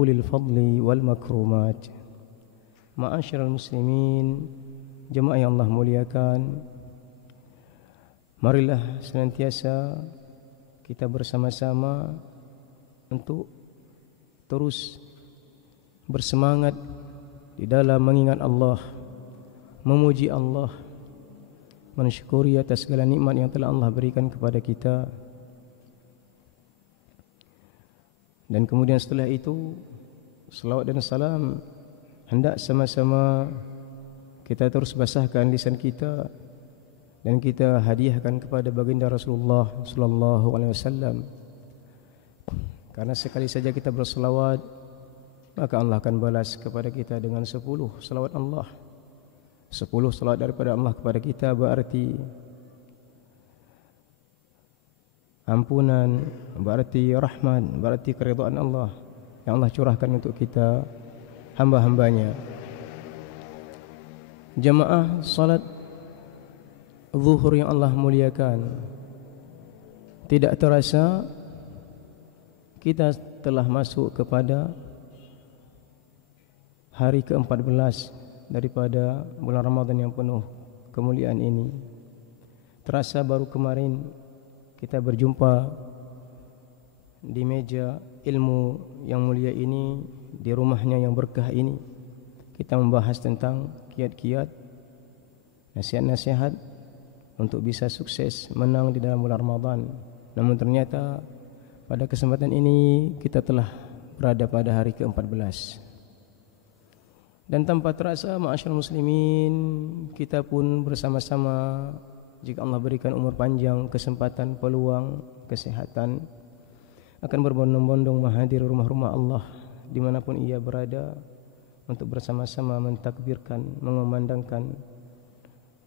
ulil fadli wal makrumat. Ma'asyiral muslimin, jemaah yang Allah muliakan, marilah senantiasa kita bersama-sama untuk terus bersemangat di dalam mengingat Allah, memuji Allah, mensyukuri atas segala nikmat yang telah Allah berikan kepada kita. Dan kemudian setelah itu, selawat dan salam hendak sama-sama kita terus basahkan lisan kita dan kita hadiahkan kepada baginda Rasulullah sallallahu alaihi wasallam. Karena sekali saja kita berselawat, maka Allah akan balas kepada kita dengan 10 selawat Allah. 10 selawat daripada Allah kepada kita berarti ampunan, berarti rahmat, berarti keridhaan Allah yang Allah curahkan untuk kita, hamba-hambanya. Jamaah salat zuhur yang Allah muliakan, tidak terasa kita telah masuk kepada hari ke-14 daripada bulan Ramadan yang penuh kemuliaan ini. Terasa baru kemarin kita berjumpa di meja ilmu yang mulia ini, di rumahnya yang berkah ini. Kita membahas tentang kiat-kiat, nasihat-nasihat untuk bisa sukses menang di dalam bulan Ramadan. Namun ternyata pada kesempatan ini kita telah berada pada hari ke-14. Dan tanpa terasa, ma'asyiral muslimin, kita pun bersama-sama, jika Allah berikan umur panjang, kesempatan, peluang, kesehatan, akan berbondong-bondong menghadiri rumah-rumah Allah dimanapun ia berada, untuk bersama-sama mentakbirkan, mengumandangkan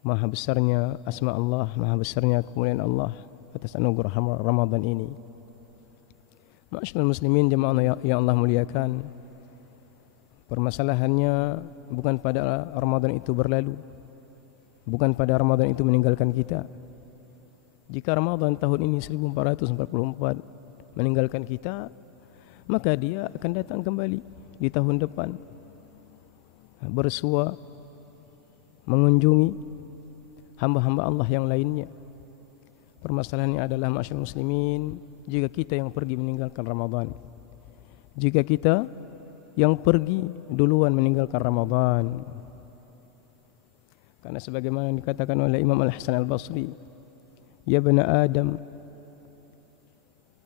maha besarnya asma Allah, maha besarnya kemuliaan Allah atas anugerah Ramadan ini. Ma'asyiral muslimin, jemaah yang Allah muliakan, permasalahannya bukan pada Ramadan itu berlalu, bukan pada Ramadan itu meninggalkan kita. Jika Ramadan tahun ini 1444 meninggalkan kita, maka dia akan datang kembali di tahun depan, bersua mengunjungi hamba-hamba Allah yang lainnya. Permasalahannya adalah, ma'asyiral muslimin, jika kita yang pergi meninggalkan Ramadan, jika kita yang pergi duluan meninggalkan Ramadan. Karena sebagaimana yang dikatakan oleh Imam Al-Hasan Al-Basri, ya bani Adam,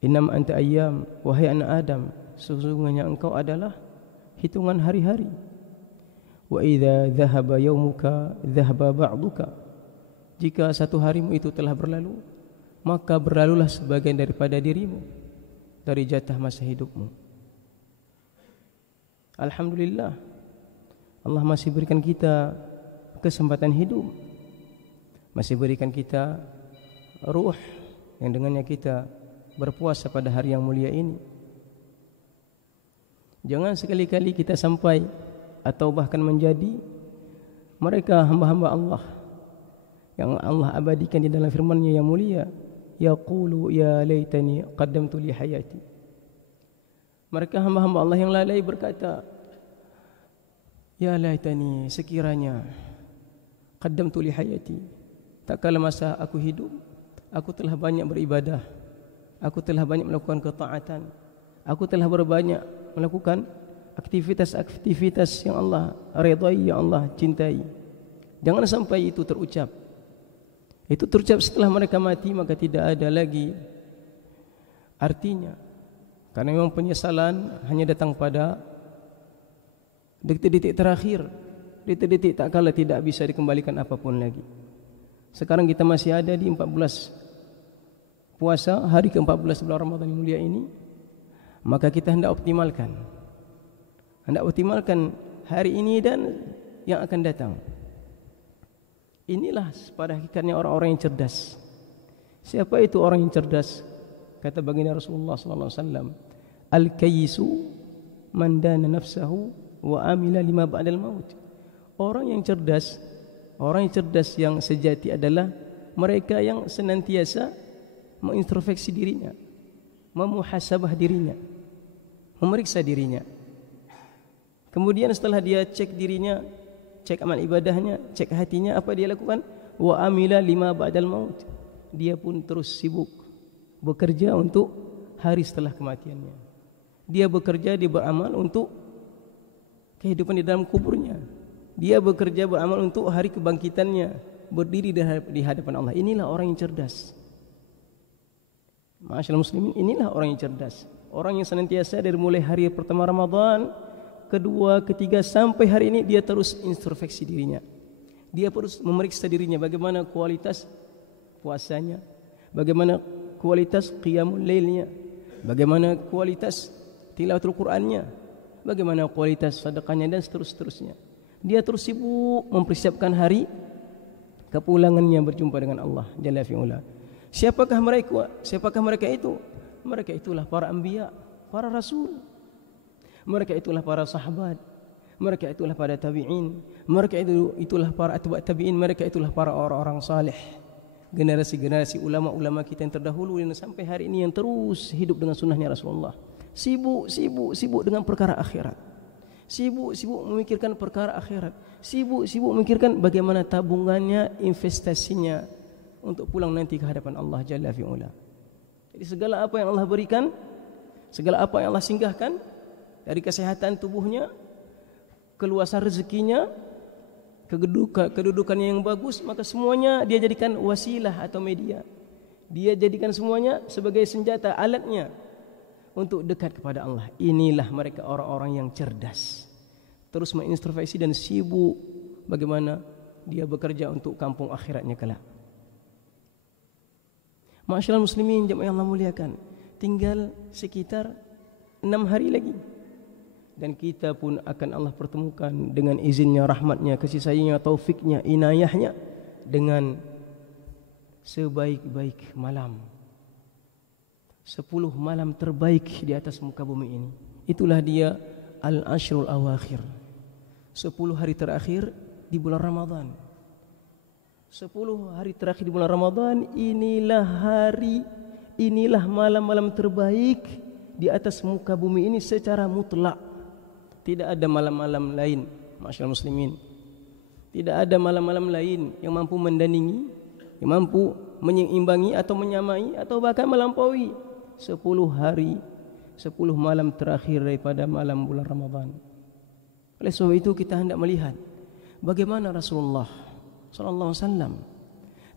innam anta ayyam, wahai anak Adam, sesungguhnya engkau adalah hitungan hari-hari. Wa idza dhahaba yaumuka dhahaba ba'duka, jika satu harimu itu telah berlalu, maka berlalulah sebagian daripada dirimu dari jatah masa hidupmu. Alhamdulillah, Allah masih berikan kita kesempatan hidup, masih berikan kita ruh yang dengannya kita berpuasa pada hari yang mulia ini. Jangan sekali-kali kita sampai atau bahkan menjadi mereka hamba-hamba Allah yang Allah abadikan di dalam firman-Nya yang mulia, yaqulu ya laitani qaddamtu li hayati. Mereka hamba-hamba Allah yang lalai berkata, ya laitani, sekiranya qaddamtu li hayati, tak kala masa aku hidup, aku telah banyak beribadah, aku telah banyak melakukan ketaatan, aku telah berbanyak melakukan aktivitas-aktivitas yang Allah redai, yang Allah cintai. Jangan sampai itu terucap. Itu terucap setelah mereka mati, maka tidak ada lagi artinya. Karena memang penyesalan hanya datang pada detik-detik terakhir, detik-detik tak kala tidak bisa dikembalikan apapun lagi. Sekarang kita masih ada di 14 puasa, hari ke-14 bulan Ramadan yang mulia ini, maka kita hendak optimalkan hari ini dan yang akan datang. Inilah pada hakikatnya orang-orang yang cerdas. Siapa itu orang yang cerdas? Kata baginda Rasulullah sallallahu alaihi wasallam, al-kayyisu man dana nafsahu wa amila lima ba'dal maut. Orang yang cerdas yang sejati adalah mereka yang senantiasa mengintrospeksi dirinya, memuhasabah dirinya, memeriksa dirinya. Kemudian setelah dia cek dirinya, cek amal ibadahnya, cek hatinya, apa dia lakukan? Wa amila lima ba'dal maut. Dia pun terus sibuk bekerja untuk hari setelah kematiannya. Dia bekerja, dia beramal untuk kehidupan di dalam kuburnya. Dia bekerja, beramal untuk hari kebangkitannya, berdiri di hadapan Allah. Inilah orang yang cerdas. Ma'asyiral muslimin, inilah orang yang cerdas. Orang yang senantiasa dari mulai hari pertama Ramadan, kedua, ketiga, sampai hari ini dia terus introspeksi dirinya. Dia terus memeriksa dirinya bagaimana kualitas puasanya, bagaimana kualitas qiyamul lailnya, bagaimana kualitas tilawatul Qur'annya, bagaimana kualitas sedekahnya dan seterusnya. Dia terus sibuk mempersiapkan hari kepulangannya berjumpa dengan Allah Jalla fi'ula. Siapakah mereka? Siapakah mereka itu? Mereka itulah para anbiya, para rasul. Mereka itulah para sahabat. Mereka itulah para tabi'in. Mereka itulah para atba' tabi'in. Mereka itulah para orang-orang saleh. Generasi-generasi ulama-ulama kita yang terdahulu dan sampai hari ini yang terus hidup dengan sunnahnya Rasulullah. Sibuk dengan perkara akhirat. Sibuk memikirkan perkara akhirat. Sibuk memikirkan bagaimana tabungannya, investasinya untuk pulang nanti ke hadapan Allah Jalla fi'ula. Jadi segala apa yang Allah berikan, segala apa yang Allah singgahkan, dari kesehatan tubuhnya, keluasan rezekinya, kedudukannya yang bagus, maka semuanya dia jadikan wasilah atau media. Dia jadikan semuanya sebagai senjata, alatnya untuk dekat kepada Allah. Inilah mereka orang-orang yang cerdas, terus mengintrospeksi dan sibuk bagaimana dia bekerja untuk kampung akhiratnya kelak. Ma'asyiral muslimin jemaah yang Allah muliakan, tinggal sekitar 6 hari lagi dan kita pun akan Allah pertemukan dengan izinnya, rahmatnya, kasih sayangnya, taufiknya, inayahnya dengan sebaik-baik malam. 10 malam terbaik di atas muka bumi ini. Itulah dia al-ashrul awakhir. 10 hari terakhir di bulan Ramadan. 10 hari terakhir di bulan Ramadan, inilah malam-malam terbaik di atas muka bumi ini secara mutlak. Tidak ada malam-malam lain, ma'asyiral muslimin. Tidak ada malam-malam lain yang mampu mendandingi, yang mampu menyeimbangi atau menyamai atau bahkan melampaui 10 hari, 10 malam terakhir daripada malam bulan Ramadan. Oleh sebab itu kita hendak melihat bagaimana Rasulullah sallallahu alaihi wasallam,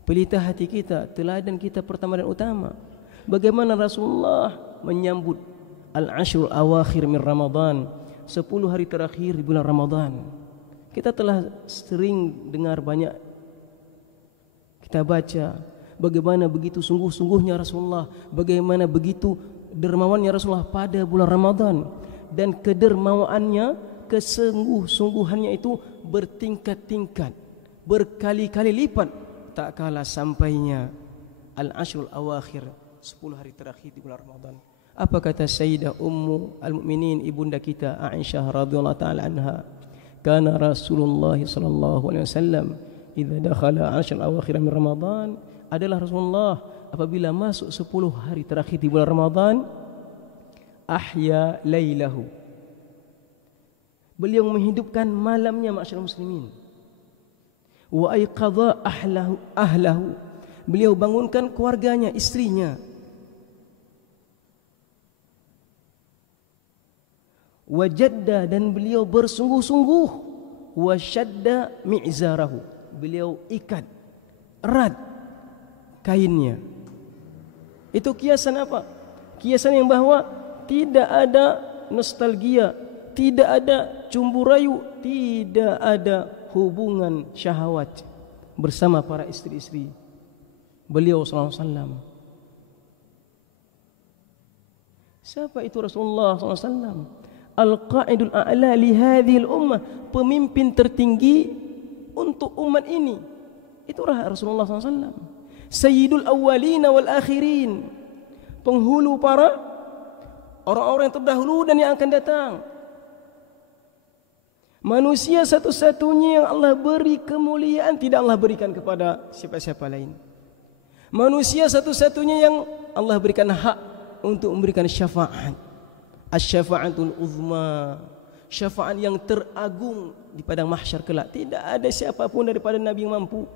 pelita hati kita, teladan kita pertama dan utama. Bagaimana Rasulullah menyambut al-ashrul awakhir min Ramadan, 10 hari terakhir di bulan Ramadan. Kita telah sering dengar banyak, kita baca bagaimana begitu sungguh-sungguhnya Rasulullah, bagaimana begitu dermawannya Rasulullah pada bulan Ramadan, dan kedermawaannya, kesungguh-sungguhannya itu bertingkat-tingkat, berkali-kali lipat tak kalah sampainya al-ashrul awakhir, 10 hari terakhir di bulan Ramadan. Apa kata Sayyidah Ummu al-Mu'minin, ibunda kita Aisyah radhiyallahu taala anha, kana Rasulullah sallallahu alaihi wasallam idza dakhala 'ashr al-awakhir min Ramadan, adalah Rasulullah apabila masuk 10 hari terakhir di bulan Ramadan, ahya lailahu, beliau menghidupkan malamnya, ma'asyiral muslimin. Wa aiqadha ahlahu, beliau bangunkan keluarganya, istrinya. Wajadda, dan beliau bersungguh-sungguh. Wasyadda mi'zarahu, beliau ikat erat kainnya. Itu kiasan apa? Kiasan yang bahwa tidak ada nostalgia, tidak ada cumbu rayu, tidak ada hubungan syahwat bersama para istri-istri beliau sallallahu alaihi wasallam. Siapa itu Rasulullah sallallahu alaihi wasallam? Al-qa'idul a'la li hadhil ummah, pemimpin tertinggi untuk umat ini. Itulah Rasulullah sallallahu alaihi wasallam. Sayyidul awwalin wal akhirin, penghulu para orang-orang yang terdahulu dan yang akan datang. Manusia satu-satunya yang Allah beri kemuliaan, tidak Allah berikan kepada siapa-siapa lain. Manusia satu-satunya yang Allah berikan hak untuk memberikan syafaat, asy-syafa'atul uzma, syafaat yang teragung di padang mahsyar kelak. Tidak ada siapapun daripada Nabi yang mampu.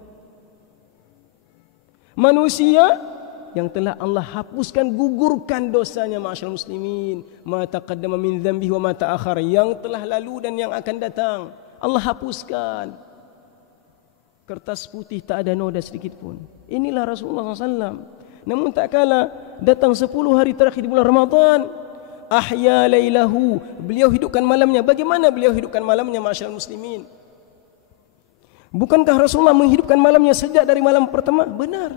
Manusia yang telah Allah hapuskan, gugurkan dosanya, ma'asyiral muslimin, ma taqaddama min dzambihi wa ma ta'akhkhara, yang telah lalu dan yang akan datang, Allah hapuskan. Kertas putih tak ada noda sedikit pun. Inilah Rasulullah SAW. Namun tak kala datang 10 hari terakhir di bulan Ramadan, ahya lailahu, beliau hidupkan malamnya. Bagaimana beliau hidupkan malamnya, ma'asyiral muslimin? Bukankah Rasulullah menghidupkan malamnya sejak dari malam pertama? Benar.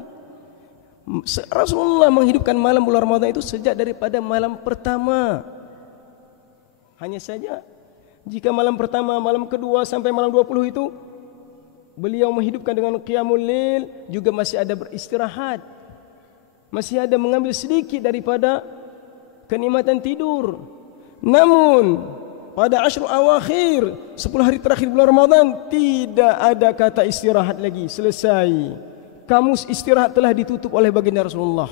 Rasulullah menghidupkan malam bulan Ramadan itu sejak daripada malam pertama. Hanya saja jika malam pertama, malam kedua sampai malam 20 itu beliau menghidupkan dengan qiyamul lail, juga masih ada beristirahat, masih ada mengambil sedikit daripada kenikmatan tidur. Namun pada ashr awakhir, 10 hari terakhir bulan Ramadan, tidak ada kata istirahat lagi. Selesai. Kamus istirahat telah ditutup oleh baginda Rasulullah.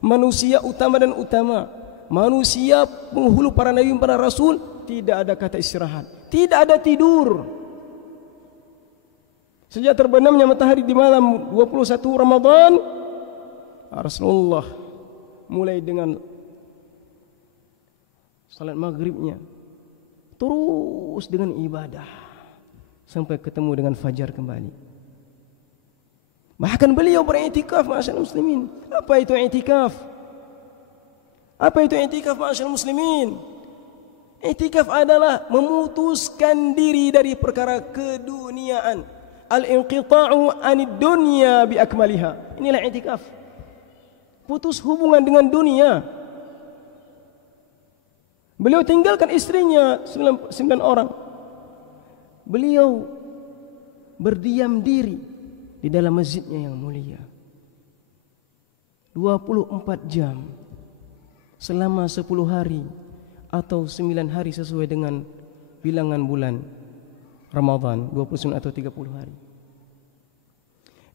Manusia utama dan utama, manusia penghulu para nabi para rasul, tidak ada kata istirahat, tidak ada tidur. Sejak terbenamnya matahari di malam 21 Ramadan, Rasulullah mulai dengan salat maghribnya, terus dengan ibadah sampai ketemu dengan fajar kembali. Bahkan beliau beriktikaf, ma'asyiral muslimin. Apa itu iktikaf? Apa itu iktikaf, ma'asyiral muslimin? Iktikaf adalah memutuskan diri dari perkara keduniaan. Al-inqita'u 'anid dunya bi akmaliha. Inilah iktikaf. Putus hubungan dengan dunia. Beliau tinggalkan istrinya 9 orang. Beliau berdiam diri di dalam masjidnya yang mulia 24 jam selama 10 hari atau 9 hari sesuai dengan bilangan bulan Ramadan, 29 atau 30 hari.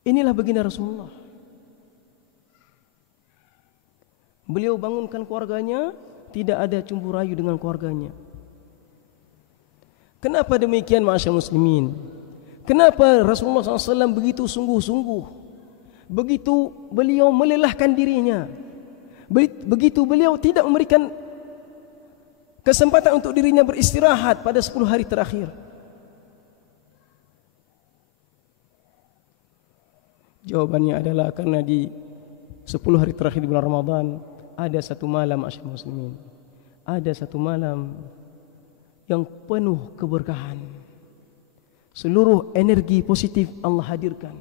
Inilah baginda Rasulullah. Beliau bangunkan keluarganya, tidak ada cumbu rayu dengan keluarganya. Kenapa demikian, ma'asyiral muslimin? Kenapa Rasulullah SAW begitu sungguh-sungguh? Begitu beliau melelahkan dirinya, begitu beliau tidak memberikan kesempatan untuk dirinya beristirahat pada 10 hari terakhir. Jawabannya adalah karena di 10 hari terakhir di bulan Ramadan ada satu malam, ma'asyiral muslimin, ada satu malam yang penuh keberkahan. Seluruh energi positif Allah hadirkan,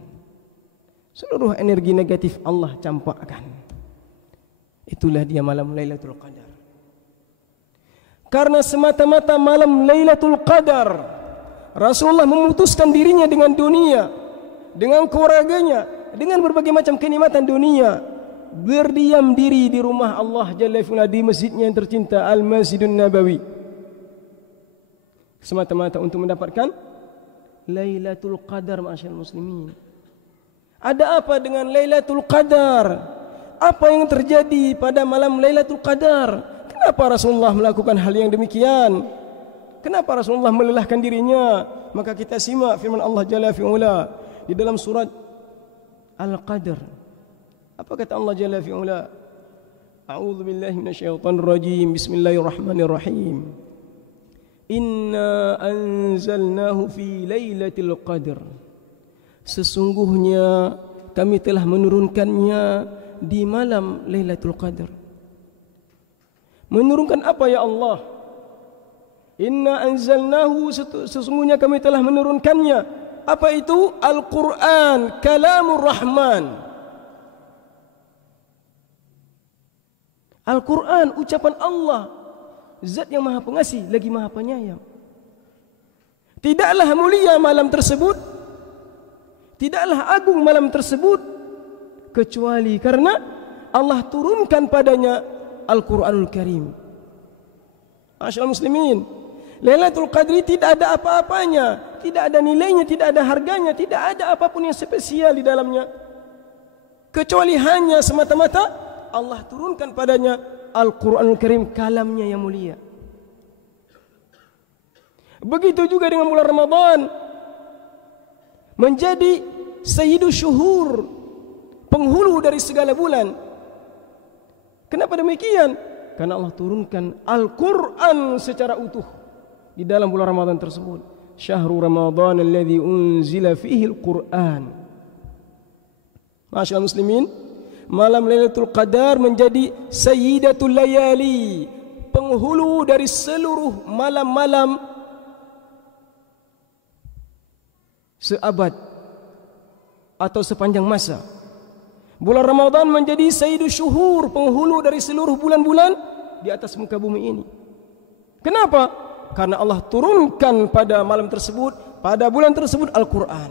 seluruh energi negatif Allah campakkan. Itulah dia malam Lailatul Qadar. Karena semata-mata malam Lailatul Qadar, Rasulullah memutuskan dirinya dengan dunia, dengan keluarganya, dengan berbagai macam kenikmatan dunia, berdiam diri di rumah Allah Jalla fi'ala, di masjidnya yang tercinta Al-Masjidun Nabawi, semata-mata untuk mendapatkan Lailatul Qadar, ma'asyiral muslimin. Ada apa dengan Lailatul Qadar? Apa yang terjadi pada malam Lailatul Qadar? Kenapa Rasulullah melakukan hal yang demikian? Kenapa Rasulullah melelahkan dirinya? Maka kita simak firman Allah Jalla fi'ala di dalam surat Al-Qadr. Apa kata Allah Jalla fi'ala? A'udzu billahi minasyaitonir rajim. Bismillahirrahmanirrahim. Inna anzalnahu fi lailatul qadr. Sesungguhnya kami telah menurunkannya di malam Lailatul Qadar. Menurunkan apa ya Allah? Inna anzalnahu, sesungguhnya kami telah menurunkannya. Apa itu? Al-Quran, kalamur Rahman. Al-Quran, ucapan Allah, Zat yang maha pengasih lagi maha penyayang. Tidaklah mulia malam tersebut, tidaklah agung malam tersebut, kecuali karena Allah turunkan padanya Al-Quranul Karim. Ma'asyiral muslimin, Lailatul Qadri tidak ada apa-apanya, tidak ada nilainya, tidak ada harganya, tidak ada apapun yang spesial di dalamnya, kecuali hanya semata-mata Allah turunkan padanya Al-Quranul Karim, kalamnya yang mulia. Begitu juga dengan bulan Ramadan, menjadi sayyidu syuhur, penghulu dari segala bulan. Kenapa demikian? Karena Allah turunkan Al-Quran secara utuh di dalam bulan Ramadan tersebut. Syahrul Ramadan alladzi unzila fihi Al-Quran. Masyaallah muslimin, malam Lailatul Qadar menjadi sayyidatul layali, penghulu dari seluruh malam-malam seabad atau sepanjang masa. Bulan Ramadan menjadi sayyidu syuhur, penghulu dari seluruh bulan-bulan di atas muka bumi ini. Kenapa? Karena Allah turunkan pada malam tersebut, pada bulan tersebut Al-Quran.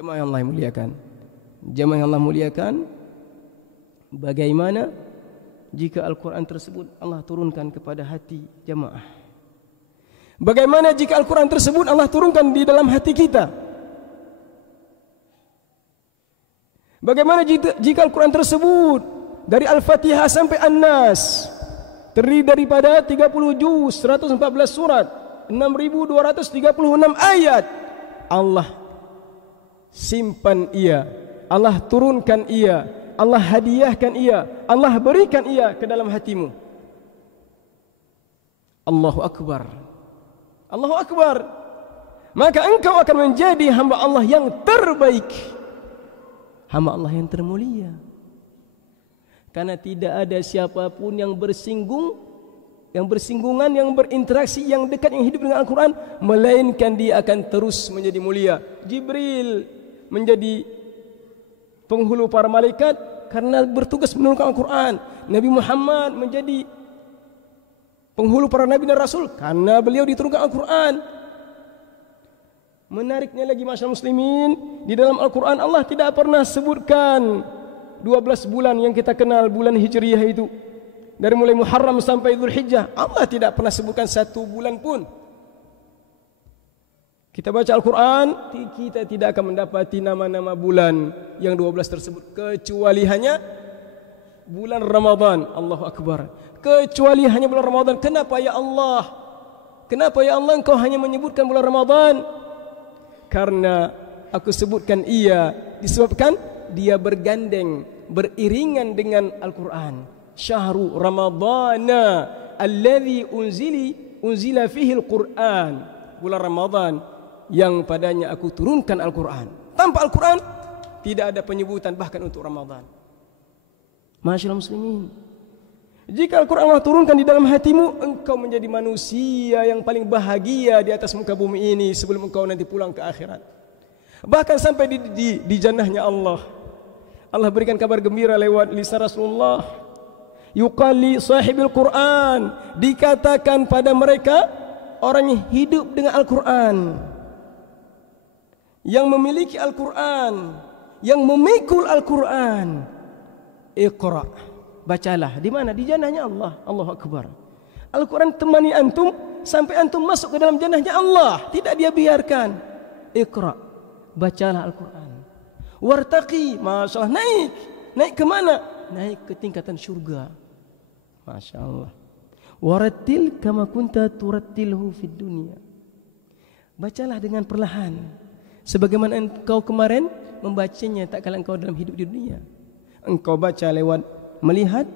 Jemaah yang Allah muliakan, jemaah yang Allah muliakan, bagaimana jika Al-Quran tersebut Allah turunkan kepada hati jemaah? Bagaimana jika Al-Quran tersebut Allah turunkan di dalam hati kita? Bagaimana jika Al-Quran tersebut dari Al-Fatihah sampai An-Nas terdiri daripada 30 juz, 114 surat, 6.236 ayat, Allah simpan ia, Allah turunkan ia, Allah hadiahkan ia, Allah berikan ia ke dalam hatimu. Allahu Akbar, Allahu Akbar. Maka engkau akan menjadi hamba Allah yang terbaik, hamba Allah yang termulia. Karena tidak ada siapapun yang bersinggungan, yang berinteraksi, yang dekat, yang hidup dengan Al-Quran, melainkan dia akan terus menjadi mulia. Jibril menjadi penghulu para malaikat karena bertugas menurunkan Al-Quran. Nabi Muhammad menjadi penghulu para nabi dan rasul karena beliau diturunkan Al-Quran. Menariknya lagi masyarakat muslimin, di dalam Al-Quran Allah tidak pernah sebutkan 12 bulan yang kita kenal, bulan Hijriyah itu, dari mulai Muharram sampai Dzulhijjah. Allah tidak pernah sebutkan satu bulan pun. Kita baca Al-Quran, kita tidak akan mendapati nama-nama bulan yang 12 tersebut, kecuali hanya bulan Ramadan. Allahu Akbar. Kecuali hanya bulan Ramadan. Kenapa ya Allah? Kenapa ya Allah engkau hanya menyebutkan bulan Ramadan? Karena aku sebutkan ia disebabkan dia bergandeng, beriringan dengan Al-Quran. Syahrul Ramadana alladzi unzila fihi Al-Quran. Bulan Ramadan yang padanya aku turunkan Al-Quran. Tanpa Al-Quran tidak ada penyebutan bahkan untuk Ramadan. Masyaallah muslimin, jika Al-Quran Allah turunkan di dalam hatimu, engkau menjadi manusia yang paling bahagia di atas muka bumi ini sebelum engkau nanti pulang ke akhirat. Bahkan sampai di jannahnya Allah, Allah berikan kabar gembira lewat lisan Rasulullah. Yuqali sahibil Quran, dikatakan pada mereka orang yang hidup dengan Al-Quran, yang memiliki Al-Quran, yang memikul Al-Quran, Iqra, bacalah. Di mana? Di jannahnya Allah. Allahu Akbar. Al-Quran temani antum sampai antum masuk ke dalam jannahnya Allah. Tidak dia biarkan. Iqra, bacalah Al-Quran. Wartaqi, masyaallah, naik ke mana? Naik ke tingkatan syurga. Masyaallah. Warattil kama kunta turattilhu fid dunya. Bacalah dengan perlahan, sebagaimana engkau kemarin membacanya tak kala engkau dalam hidup di dunia. Engkau baca lewat melihat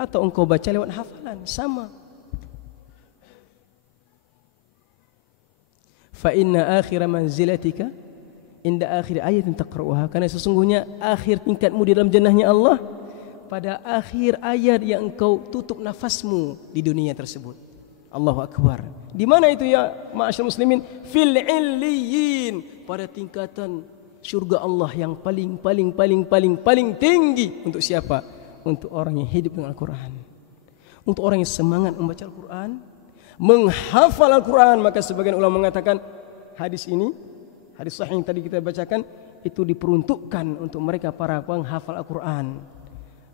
atau engkau baca lewat hafalan, sama. Fa inna akhir manzilatika inda akhir ayatin taqra'uha, karena sesungguhnya akhir tingkatmu di dalam jannahnya Allah pada akhir ayat yang engkau tutup nafasmu di dunia tersebut. Allahu Akbar. Di mana itu ya ma'asyar muslimin? Fil illiyin, pada tingkatan syurga Allah yang paling tinggi. Untuk siapa? Untuk orang yang hidup dengan Al-Quran, untuk orang yang semangat membaca Al-Quran, menghafal Al-Quran. Maka sebagian ulama mengatakan hadis ini, hadis sahih yang tadi kita bacakan, itu diperuntukkan untuk mereka para penghafal Al-Quran.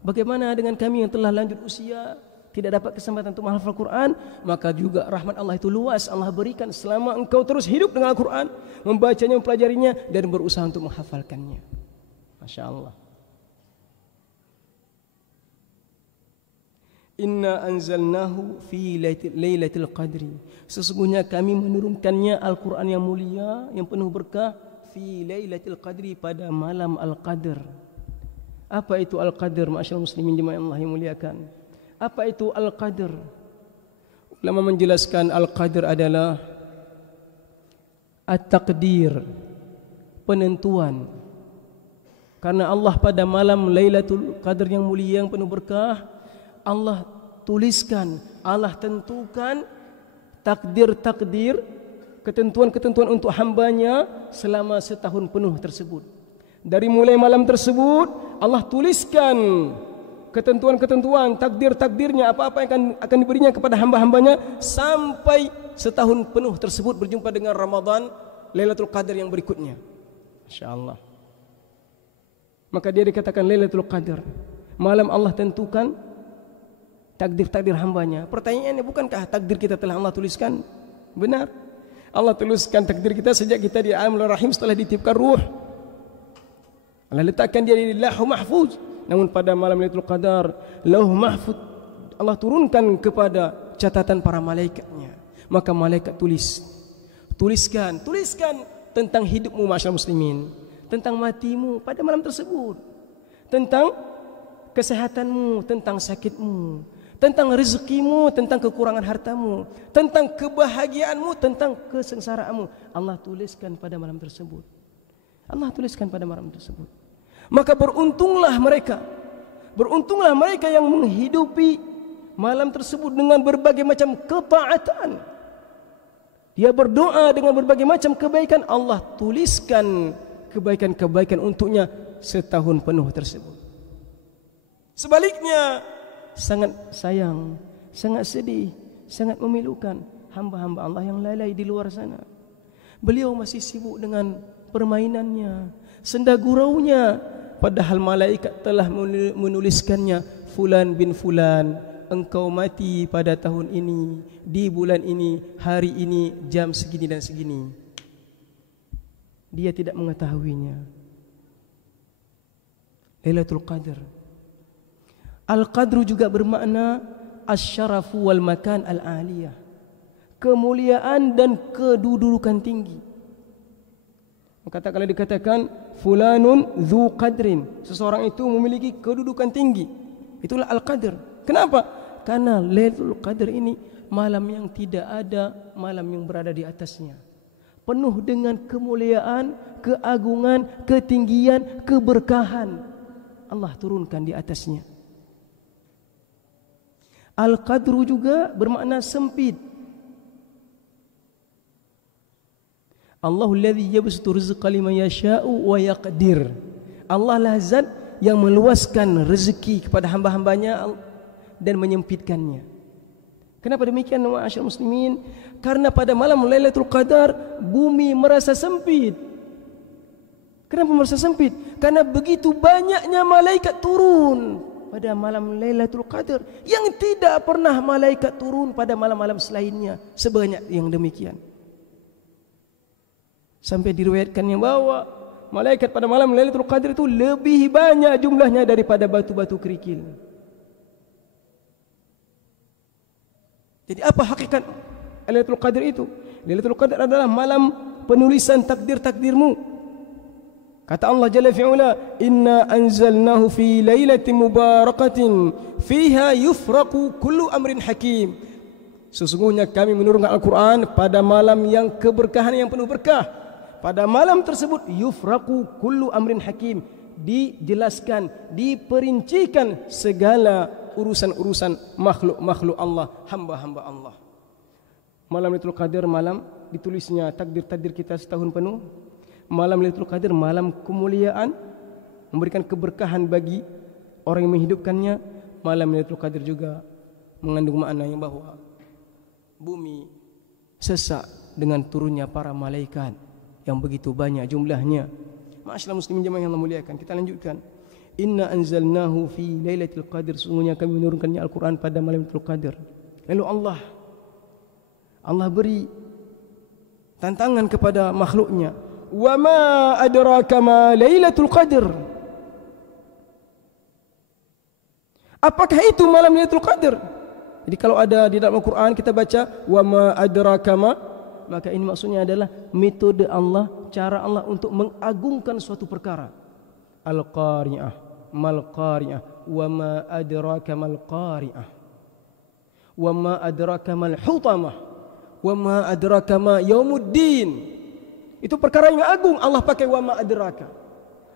Bagaimana dengan kami yang telah lanjut usia, tidak dapat kesempatan untuk menghafal Al-Quran? Maka juga rahmat Allah itu luas, Allah berikan selama engkau terus hidup dengan Al-Quran, membacanya, mempelajarinya, dan berusaha untuk menghafalkannya. Masya Allah. Inna anzalnahu fi lailatul qadri. Sesungguhnya kami menurunkannya Al-Quran yang mulia, yang penuh berkah, fi lailatul qadri, pada malam Al-Qadr. Apa itu Al-Qadr, ma'asyiral muslimin jemaah Allah yang muliakan? Apa itu Al-Qadr? Ulama menjelaskan Al-Qadr adalah at-taqdir, penentuan. Karena Allah pada malam Lailatul Qadar yang mulia, yang penuh berkah, Allah tuliskan, Allah tentukan takdir-takdir, ketentuan-ketentuan untuk hambanya selama setahun penuh tersebut. Dari mulai malam tersebut, Allah tuliskan ketentuan-ketentuan, takdir-takdirnya, apa-apa yang akan diberinya kepada hamba-hambanya sampai setahun penuh tersebut berjumpa dengan Ramadan, Lailatul Qadar yang berikutnya. Masya Allah. Maka dia dikatakan Lailatul Qadar. Malam Allah tentukan takdir-takdir hambanya. Pertanyaannya, bukankah takdir kita telah Allah tuliskan? Benar. Allah tuliskan takdir kita sejak kita di alamul rahim setelah ditiupkan ruh. Allah letakkan dia di Lauh Mahfuz. Namun pada malam Lailatul Qadar, Lauh Mahfuz Allah turunkan kepada catatan para malaikatnya. Maka malaikat tuliskan tentang hidupmu masyarakat muslimin, tentang matimu pada malam tersebut, tentang kesehatanmu, tentang sakitmu, tentang rezekimu, tentang kekurangan hartamu, tentang kebahagiaanmu, tentang kesengsaraanmu. Allah tuliskan pada malam tersebut. Allah tuliskan pada malam tersebut. Maka beruntunglah mereka yang menghidupi malam tersebut dengan berbagai macam ketaatan. Dia berdoa dengan berbagai macam kebaikan. Allah tuliskan kebaikan-kebaikan untuknya setahun penuh tersebut. Sebaliknya, sangat sayang, sangat sedih, sangat memilukan hamba-hamba Allah yang lalai di luar sana. Beliau masih sibuk dengan permainannya, senda guraunya, padahal malaikat telah menuliskannya, fulan bin fulan, engkau mati pada tahun ini, di bulan ini, hari ini, jam segini dan segini. Dia tidak mengetahuinya. Lailatul Qadar. Al-Qadru juga bermakna asy-syarafu wal makan al-aliyah, kemuliaan dan kedudukan tinggi. Maka kalau dikatakan fulanun dzu qadrin, seseorang itu memiliki kedudukan tinggi, itulah Al-Qadr. Kenapa? Karena Lailatul Qadar ini malam yang tidak ada malam yang berada di atasnya, penuh dengan kemuliaan, keagungan, ketinggian, keberkahan. Allah turunkan di atasnya. Al-Qadru juga bermakna sempit. Allahul ladzi yabsutu rizqa liman yasha'u wa yaqdir. Allah lah zat yang meluaskan rezeki kepada hamba-hambanya dan menyempitkannya. Kenapa demikian ma'asyiral muslimin? Karena pada malam Lailatul Qadar bumi merasa sempit. Kenapa merasa sempit? Karena begitu banyaknya malaikat turun pada malam Lailatul Qadar yang tidak pernah malaikat turun pada malam-malam selainnya sebanyak yang demikian. Sampai diriwayatkannya bahwa malaikat pada malam Lailatul Qadar itu lebih banyak jumlahnya daripada batu-batu kerikil. Jadi apa hakikat Lailatul Qadar itu? Lailatul Qadar adalah malam penulisan takdir-takdirmu. Kata Allah Jalla fi'ula, inna anzalnahu fi lailatin mubarakatin fiha yufraqu kullu amrin hakim. Sesungguhnya kami menurunkan Al-Quran pada malam yang keberkahan, yang penuh berkah. Pada malam tersebut yufraqu kullu amrin hakim, dijelaskan, diperincikan segala urusan-urusan makhluk-makhluk Allah, hamba-hamba Allah. Malam Lailatul Qadar, malam ditulisnya takdir-takdir kita setahun penuh. Malam Lailatul Qadar, malam kemuliaan, memberikan keberkahan bagi orang yang menghidupkannya. Malam Lailatul Qadar juga mengandung makna yang bahwa bumi sesak dengan turunnya para malaikat yang begitu banyak jumlahnya. Ma'asyiral muslimin jemaah yang Allah muliakan, kita lanjutkan. Inna anzalnahu fi lailatul qadr, sesungguhnya kami menurunkannya Al-Quran pada malam Lailatul Qadar. Lalu Allah beri tantangan kepada makhluknya. Wa ma adraka ma Lailatul Qadr. Apakah itu malam Lailatul Qadar? Jadi kalau ada di dalam Al-Quran kita baca wa ma adraka ma, maka ini maksudnya adalah metode Allah, cara Allah untuk mengagungkan suatu perkara. Al-Qari'ah, mal Qari'ah, wa ma adraka mal Qari'ah, wa ma adraka mal Hutamah, wa ma adraka ma Yaumuddin. Itu perkara yang agung, Allah pakai wa ma adraka.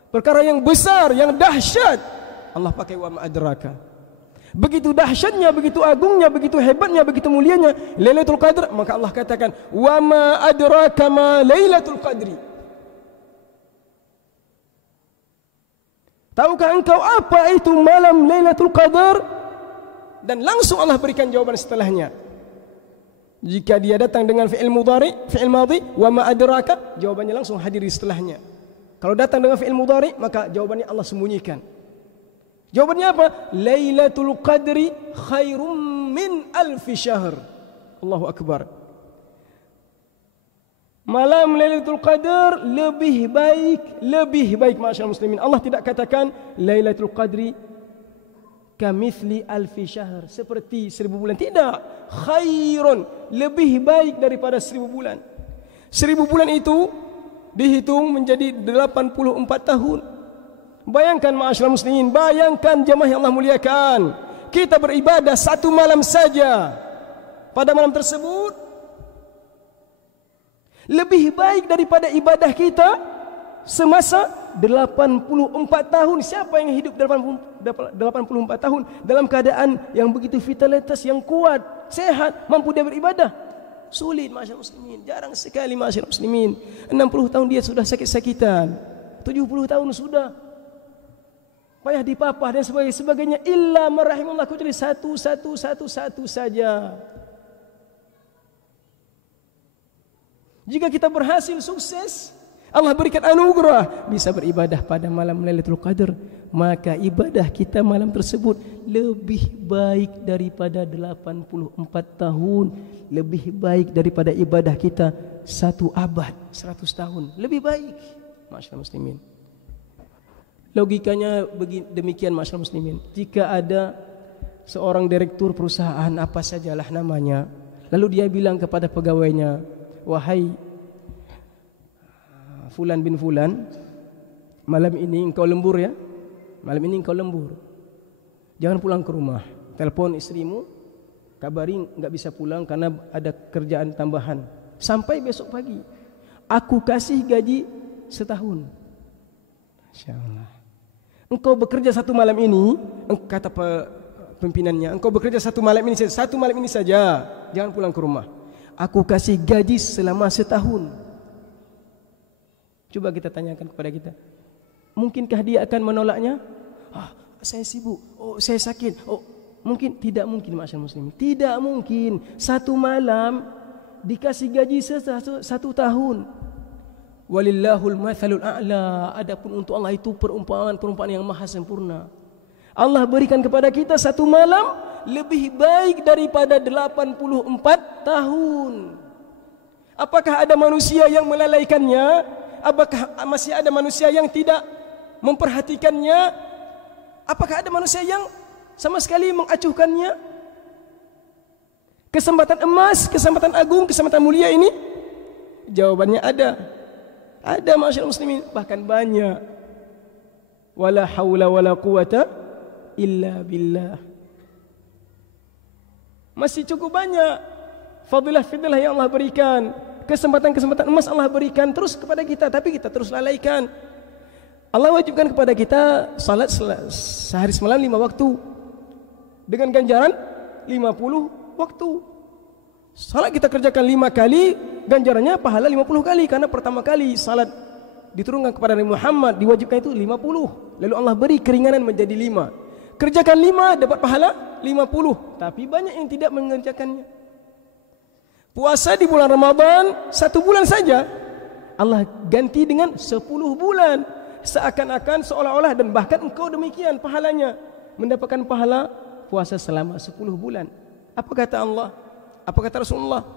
Perkara yang besar, yang dahsyat, Allah pakai wa ma adraka. Begitu dahsyatnya, begitu agungnya, begitu hebatnya, begitu mulianya Lailatul Qadar, maka Allah katakan wa ma adraka ma Lailatul Qadri. Tahukah engkau apa itu malam Lailatul Qadar? Dan langsung Allah berikan jawaban setelahnya. Jika dia datang dengan fi'il mudhari, fi'il madhi, wa ma adraka, jawabannya langsung hadir di setelahnya. Kalau datang dengan fi'il mudhari, maka jawabannya Allah sembunyikan. Jawabannya apa? Lailatul Qadri khairum min alfi syahr. Allahu Akbar. Malam Lailatul Qadar lebih baik masyaallah muslimin. Allah tidak katakan Lailatul Qadri kamithli alfi syahr, seperti 1000 bulan. Tidak. Khairun, lebih baik daripada 1000 bulan. 1000 bulan itu dihitung menjadi 84 tahun. Bayangkan ma'asyiral muslimin, bayangkan jemaah yang Allah muliakan, kita beribadah satu malam saja. Pada malam tersebut lebih baik daripada ibadah kita semasa 84 tahun. Siapa yang hidup 84 tahun dalam keadaan yang begitu vitalitas, yang kuat, sehat, mampu dia beribadah? Sulit ma'asyiral muslimin, jarang sekali ma'asyiral muslimin. 60 tahun dia sudah sakit-sakitan, 70 tahun sudah payah dipapah dan sebagainya, illa marahimullah, kecuali satu saja. Jika kita berhasil sukses, Allah berikan anugerah bisa beribadah pada malam Lailatul Qadar, maka ibadah kita malam tersebut lebih baik daripada 84 tahun, lebih baik daripada ibadah kita 1 abad, 100 tahun, lebih baik. Masyaallah muslimin. Logikanya demikian masyaallah muslimin. Jika ada seorang direktur perusahaan apa sajalah namanya, lalu dia bilang kepada pegawainya, wahai Fulan bin Fulan, malam ini engkau lembur ya, malam ini engkau lembur, jangan pulang ke rumah, telepon istrimu, kabari enggak bisa pulang karena ada kerjaan tambahan, sampai besok pagi, aku kasih gaji setahun. Insyaallah. Engkau bekerja satu malam ini, kata pimpinannya, engkau bekerja satu malam ini saja, jangan pulang ke rumah. Aku kasih gaji selama setahun. Coba kita tanyakan kepada kita, mungkinkah dia akan menolaknya? Saya sibuk, saya sakit, mungkin, tidak mungkin masyaallah muslim, tidak mungkin. Satu malam dikasih gaji satu tahun. Walillahul mathalul a'la. Adapun untuk Allah itu perumpamaan yang maha sempurna. Allah berikan kepada kita satu malam lebih baik daripada 84 tahun. Apakah ada manusia yang melalaikannya? Apakah masih ada manusia yang tidak memperhatikannya? Apakah ada manusia yang sama sekali mengacuhkannya? Kesempatan emas, kesempatan agung, kesempatan mulia ini? Jawabannya ada. Ada masyaallah muslimin, bahkan banyak. Wala haula wala quwata illa billah. Masih cukup banyak fadilah-fadilah yang Allah berikan, kesempatan-kesempatan emas Allah berikan terus kepada kita, tapi kita terus lalaikan. Allah wajibkan kepada kita salat sehari semalam 5 waktu dengan ganjaran 50 waktu. Salat kita kerjakan 5 kali, ganjarannya pahala 50 kali, karena pertama kali salat diturunkan kepada Nabi Muhammad diwajibkan itu 50. Lalu Allah beri keringanan menjadi 5. Kerjakan 5 dapat pahala 50. Tapi banyak yang tidak mengerjakannya. Puasa di bulan Ramadan 1 bulan saja, Allah ganti dengan 10 bulan. Seakan-akan seolah-olah, dan bahkan engkau demikian pahalanya, mendapatkan pahala puasa selama 10 bulan. Apa kata Allah? Apa kata Rasulullah?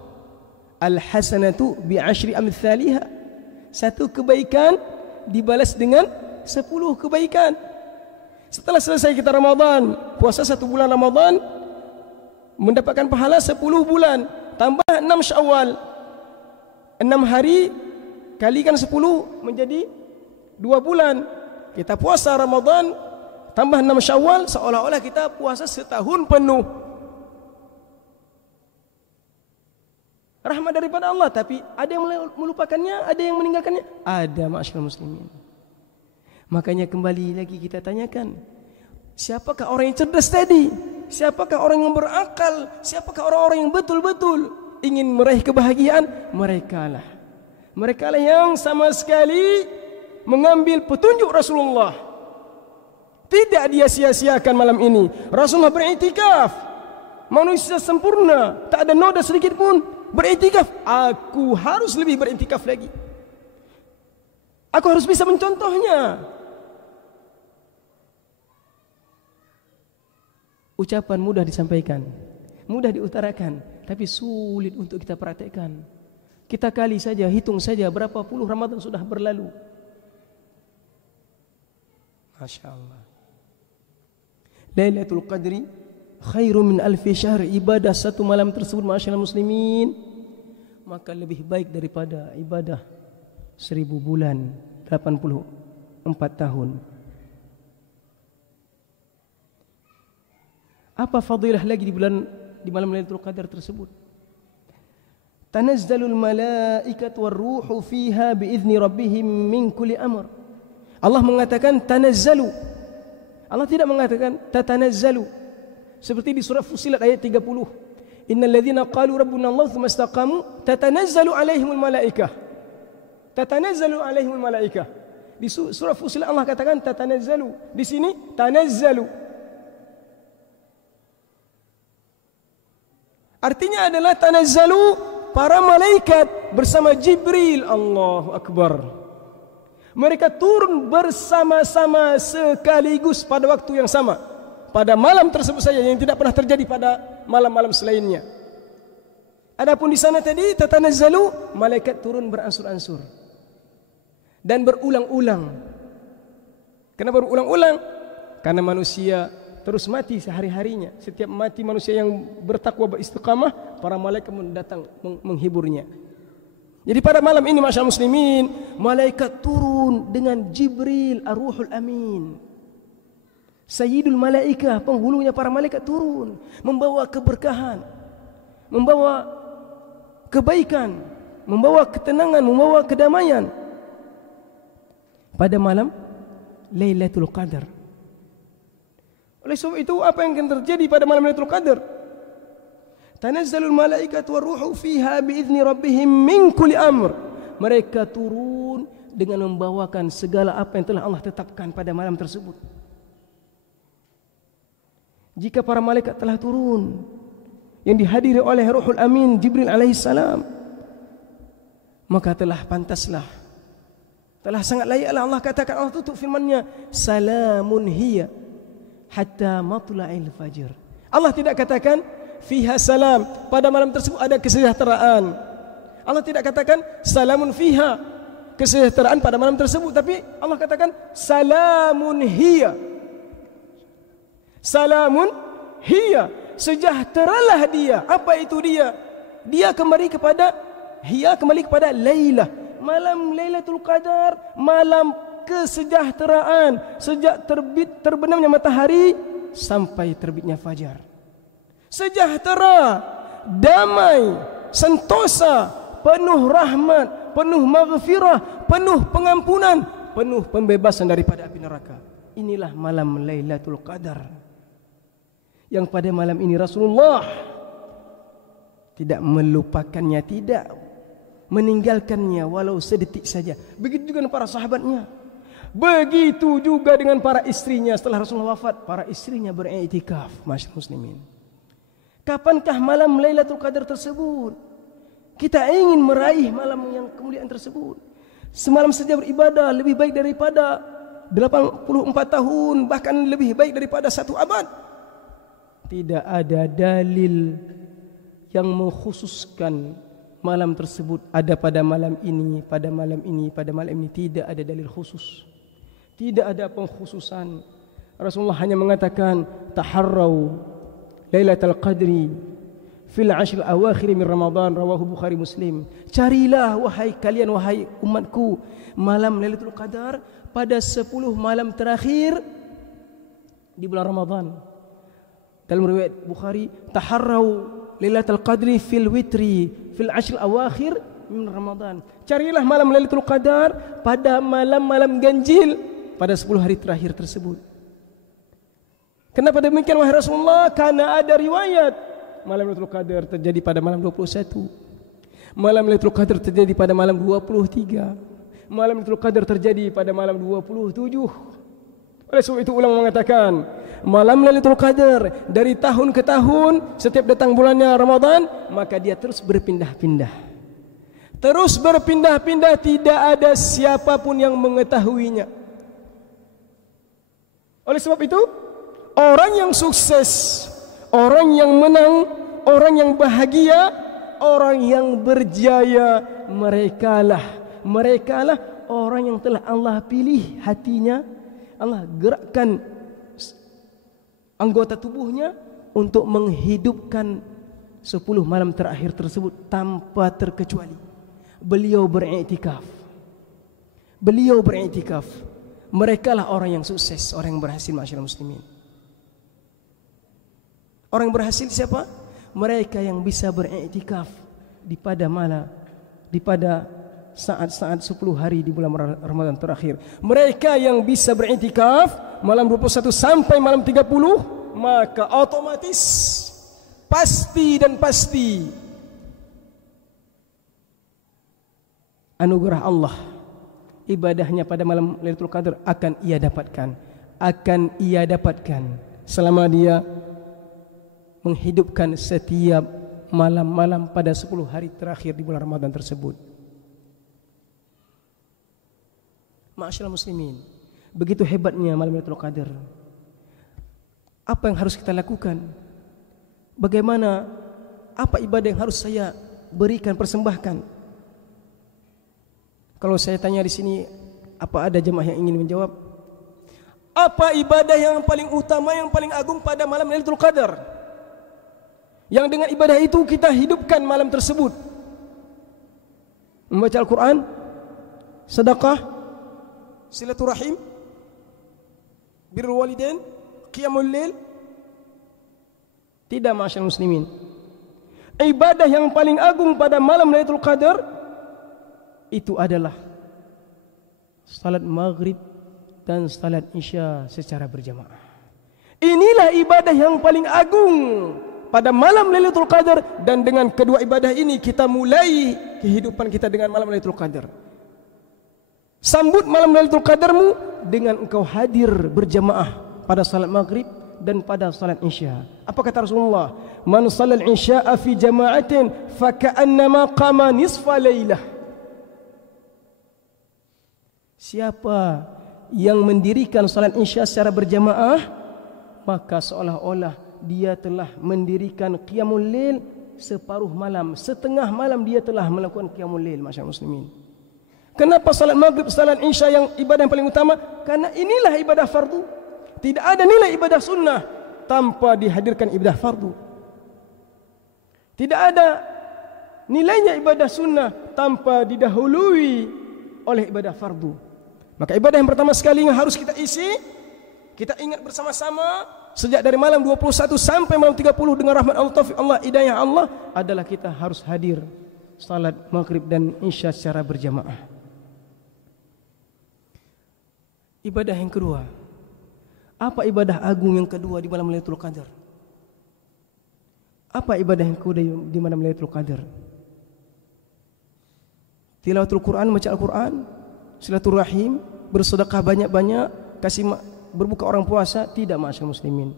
Al-hasanatu bi'ashri amthaliha. Satu kebaikan dibalas dengan 10 kebaikan. Setelah selesai kita Ramadan, puasa 1 bulan Ramadan, mendapatkan pahala 10 bulan, tambah 6 Syawal. 6 hari kalikan 10 menjadi 2 bulan. Kita puasa Ramadan tambah 6 Syawal, seolah-olah kita puasa setahun penuh. Rahmat daripada Allah, tapi ada yang melupakannya, ada yang meninggalkannya. Ada, ma'asyiral muslimin. Makanya kembali lagi kita tanyakan, siapakah orang yang cerdas tadi? Siapakah orang yang berakal? Siapakah orang-orang yang betul-betul ingin meraih kebahagiaan? Mereka lah yang sama sekali mengambil petunjuk Rasulullah. Tidak dia sia-siakan malam ini. Rasulullah beriktikaf, manusia sempurna, tak ada noda sedikit pun. Beriktikaf, aku harus lebih beriktikaf lagi. Aku harus bisa mencontohnya. Ucapan mudah disampaikan, mudah diutarakan, tapi sulit untuk kita praktekkan. Kita kali saja, hitung saja berapa puluh Ramadan sudah berlalu. Masya Allah. Lailatul Qadri khairu min alfi syahr. Ibadah 1 malam tersebut, ma'asyiral muslimin, maka lebih baik daripada ibadah 1000 bulan, 84 tahun. Apa fadilah lagi di malam Lailatul Qadar tersebut? Tanazzalul malaikatu warruhu fiha biizni rabbihim min kulli amr. Allah mengatakan tanazzalu. Allah tidak mengatakan tatanazzalu. Seperti di surah Fussilat ayat 30. Innal ladzina qalu rabbuna Allah tsumma istaqamu tatanazzalu alaihimul malaikah. Tatanazzalu alaihimul malaikah. Di surah Fussilat Allah katakan tatanazzalu. Di sini tanazzalu. Artinya adalah tanazzalu, para malaikat bersama Jibril. Allahu Akbar. Mereka turun bersama-sama sekaligus pada waktu yang sama, pada malam tersebut saja, yang tidak pernah terjadi pada malam-malam selainnya. Adapun di sana tadi tatanazzalu, malaikat turun beransur-ansur dan berulang-ulang. Kenapa berulang-ulang? Karena manusia terus mati sehari-harinya. Setiap mati manusia yang bertakwa, beristiqamah, para malaikat datang menghiburnya. Jadi pada malam ini, masyaallah muslimin, malaikat turun dengan Jibril ar-Ruhul Amin, Sayyidul Malaikah, penghulunya para malaikat turun, membawa keberkahan, membawa kebaikan, membawa ketenangan, membawa kedamaian pada malam Lailatul Qadar. Oleh sebab itu, apa yang akan terjadi pada malam Lailatul Qadar? Tanazzalul malaikatu warruhu fiha biizni rabbihim min kulli amr. Mereka turun dengan membawakan segala apa yang telah Allah tetapkan pada malam tersebut. Jika para malaikat telah turun, yang dihadiri oleh Ruhul Amin Jibril alaihissalam, maka telah pantaslah, telah sangat layaklah Allah katakan, Allah tutup firman-Nya, salamun hiya hatta matla'il fajr. Allah tidak katakan fiha salam, pada malam tersebut ada kesejahteraan. Allah tidak katakan salamun fiha, kesejahteraan pada malam tersebut, tapi Allah katakan salamun hiya. Salamun hiya, sejahteralah dia. Apa itu dia? Dia kembali kepada hiya, kembali kepada Lailah, malam Lailatul Qadar, malam kesejahteraan, sejak terbenamnya matahari sampai terbitnya fajar. Sejahtera, damai, sentosa, penuh rahmat, penuh maghfirah, penuh pengampunan, penuh pembebasan daripada api neraka. Inilah malam Lailatul Qadar, yang pada malam ini Rasulullah tidak melupakannya, tidak meninggalkannya walau sedetik saja. Begitu juga dengan para sahabatnya, begitu juga dengan para istrinya. Setelah Rasulullah wafat, para istrinya beriktikaf. Masyaallah muslimin, kapankah malam Lailatul Qadar tersebut? Kita ingin meraih malam yang kemuliaan tersebut. Semalam saja beribadah lebih baik daripada 84 tahun, bahkan lebih baik daripada 1 abad. Tidak ada dalil yang mengkhususkan malam tersebut ada pada malam ini, pada malam ini, pada malam ini. Tidak ada dalil khusus, tidak ada pengkhususan. Rasulullah hanya mengatakan taharrau Lailatul Qadri fil 'ashr awakhir min Ramadan, rawahu Bukhari Muslim. Carilah wahai kalian, wahai umatku, malam Lailatul Qadar pada 10 malam terakhir di bulan Ramadan. Dalam riwayat Bukhari, taharrau Lailatul Qadri fil witri fil 'ashr awakhir min Ramadan. Carilah malam Lailatul Qadar pada malam-malam ganjil pada 10 hari terakhir tersebut. Kenapa demikian wahai Rasulullah? Karena ada riwayat malam Lailatul Qadar terjadi pada malam 21. Malam Lailatul Qadar terjadi pada malam 23. Malam Lailatul Qadar terjadi pada malam 27. Oleh sebab itu ulama mengatakan malam Lailatul Qadar dari tahun ke tahun, setiap datang bulannya Ramadan, maka dia terus berpindah-pindah. Terus berpindah-pindah, tidak ada siapapun yang mengetahuinya. Oleh sebab itu, orang yang sukses, orang yang menang, orang yang bahagia, orang yang berjaya, merekalah orang yang telah Allah pilih hatinya, Allah gerakkan anggota tubuhnya untuk menghidupkan 10 malam terakhir tersebut tanpa terkecuali. Beliau beriktikaf. Merekalah orang yang sukses, orang yang berhasil, masyarakat muslimin. Orang yang berhasil siapa? Mereka yang bisa beriktikaf di pada saat-saat 10 hari di bulan Ramadan terakhir. Mereka yang bisa beriktikaf malam 21 sampai malam 30, maka otomatis pasti anugerah Allah, ibadahnya pada malam Lailatul Qadar akan ia dapatkan selama dia menghidupkan setiap malam-malam pada 10 hari terakhir di bulan Ramadan tersebut. Ma'asyiral muslimin, begitu hebatnya malam Lailatul Qadar. Apa yang harus kita lakukan? Bagaimana, apa ibadah yang harus saya berikan, persembahkan? Kalau saya tanya di sini, apa ada jemaah yang ingin menjawab? Apa ibadah yang paling utama, yang paling agung pada malam Lailatul Qadar? Yang dengan ibadah itu kita hidupkan malam tersebut. Membaca Al-Quran, sedekah, silaturahim, birrul walidain, qiyamul lail. Tidak, masyaallah muslimin. Ibadah yang paling agung pada malam Lailatul Qadar itu adalah salat maghrib dan salat isya secara berjamaah. Inilah ibadah yang paling agung pada malam Lailatul Qadar, dan dengan kedua ibadah ini kita mulai kehidupan kita dengan malam Lailatul Qadar. Sambut malam Lailatul Qadarmu dengan engkau hadir berjamaah pada salat maghrib dan pada salat isya. Apa kata Rasulullah? Man shallal isya'a fi jama'atin fa ka'annama qama nisfa lailah. Siapa yang mendirikan salat isya secara berjamaah, maka seolah-olah dia telah mendirikan qiyamul lail separuh malam, setengah malam dia telah melakukan qiyamul lail, masyaallah muslimin. Kenapa salat maghrib, salat isya yang ibadah yang paling utama? Karena inilah ibadah fardu. Tidak ada nilai ibadah sunnah tanpa dihadirkan ibadah fardu. Tidak ada nilainya ibadah sunnah tanpa didahului oleh ibadah fardu. Maka ibadah yang pertama sekali yang harus kita isi, kita ingat bersama-sama sejak dari malam 21 sampai malam 30 dengan rahmat Allah, taufik Allah, hidayah Allah, adalah kita harus hadir salat maghrib dan isya secara berjamaah. Ibadah yang kedua, apa ibadah agung yang kedua di malam Lailatul Qadar? Apa ibadah yang kedua di malam Lailatul Qadar? Tilawatul Quran, baca Al-Quran, silaturahim, bersedekah banyak-banyak, berbuka orang puasa. Tidak, masyaallah muslimin.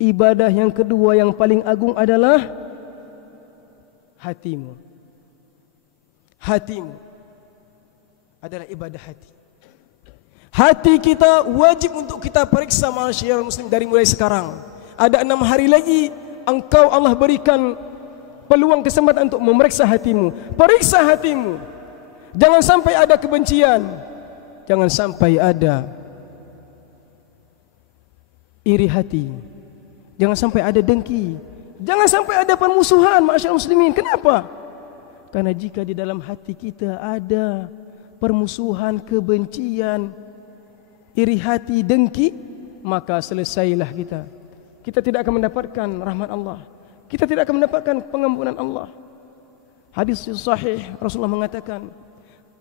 Ibadah yang kedua yang paling agung adalah hatimu. Hatimu adalah ibadah hati. Hati kita wajib untuk kita periksa, masyaallah muslim, dari mulai sekarang. Ada 6 hari lagi engkau Allah berikan peluang, kesempatan untuk memeriksa hatimu. Periksa hatimu. Jangan sampai ada kebencian. Jangan sampai ada iri hati, jangan sampai ada dengki, jangan sampai ada permusuhan, ma'asyiral muslimin. Kenapa? Karena jika di dalam hati kita ada permusuhan, kebencian, iri hati, dengki, maka selesailah kita. Kita tidak akan mendapatkan rahmat Allah, kita tidak akan mendapatkan pengampunan Allah. Hadis sahih, Rasulullah mengatakan,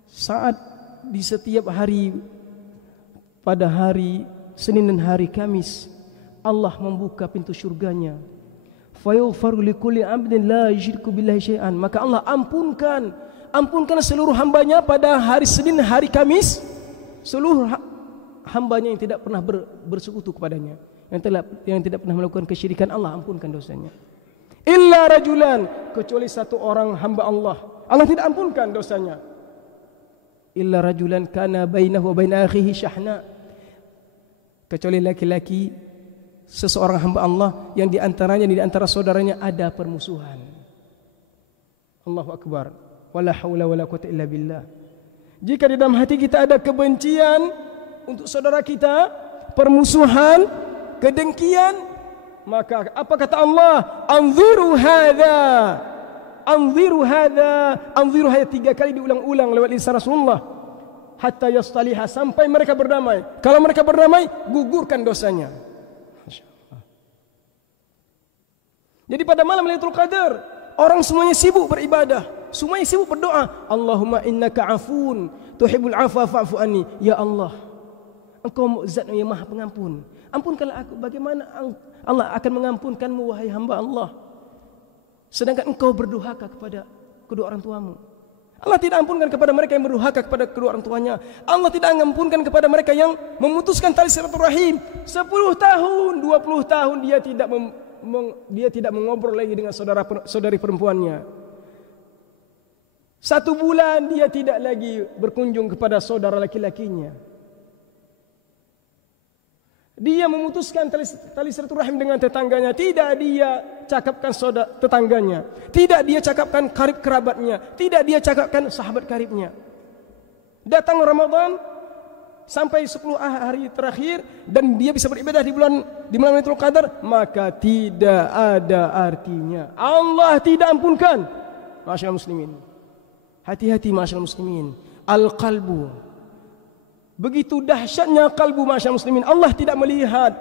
saat di setiap hari, pada hari Senin dan hari Kamis, Allah membuka pintu syurganya. Fayaghfiru likulli 'abdin la yusyriku billahi syai'an. Maka Allah ampunkan seluruh hambanya pada hari Senin, hari Kamis, seluruh hambanya yang tidak pernah bersekutu kepadanya, yang tidak pernah melakukan kesyirikan, Allah ampunkan dosanya. Illa rajulan, kecuali satu orang hamba Allah, Allah tidak ampunkan dosanya. Illa rajulan kana bainahu wa bain akhihi syahna, kecuali laki-laki, seseorang hamba Allah yang di antaranya, di antara saudaranya ada permusuhan. Allahu akbar. Wala haula wala quwwata illa billah. Jika di dalam hati kita ada kebencian untuk saudara kita, permusuhan, kedengkian, maka apa kata Allah? Anziru hadza. Anziru hadza. Anziru hadza 3 kali diulang-ulang lewat lisan Rasulullah. Hatta yastaliha, sampai mereka berdamai. Kalau mereka berdamai, gugurkan dosanya. Jadi pada malam Lailatul Qadar, orang semuanya sibuk beribadah, semuanya sibuk berdoa. Allahumma innaka afun tuhibbul afwa fa'fu anni. Ya Allah, Engkau zat yang maha pengampun, ampunkanlah aku. Bagaimana Allah akan mengampunkanmu, wahai hamba Allah, sedangkan engkau berdurhaka kepada kedua orang tuamu? Allah tidak ampunkan kepada mereka yang berdurhaka kepada kedua orang tuanya. Allah tidak ampunkan kepada mereka yang memutuskan tali silaturahim. 10 tahun, 20 tahun dia tidak mengobrol lagi dengan saudari perempuannya. 1 bulan dia tidak lagi berkunjung kepada saudara laki-lakinya. Dia memutuskan tali silaturahim dengan tetangganya. Tidak dia cakapkan saudara tetangganya. Tidak dia cakapkan karib kerabatnya. Tidak dia cakapkan sahabat karibnya. Datang Ramadan sampai 10 hari terakhir dan dia bisa beribadah di malam Lailatul Qadar, maka tidak ada artinya. Allah tidak ampunkan. Ma'asyiral muslimin, hati-hati ma'asyiral muslimin. Al-qalbu, begitu dahsyatnya kalbu, ma'asyiral muslimin. Allah tidak melihat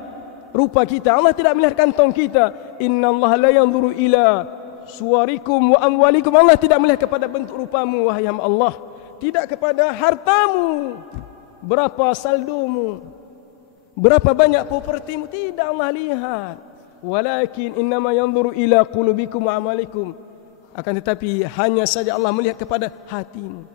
rupa kita, Allah tidak melihat kantong kita. Innallaha la yanzuru ila suwarikum wa amwalikum. Allah tidak melihat kepada bentuk rupamu, wahai hamba Allah, tidak kepada hartamu, berapa saldomu, berapa banyak propertimu, tidak Allah lihat. Walakin innama yanzuru ila qulubikum wa amalikum. Akan tetapi hanya saja Allah melihat kepada hatimu.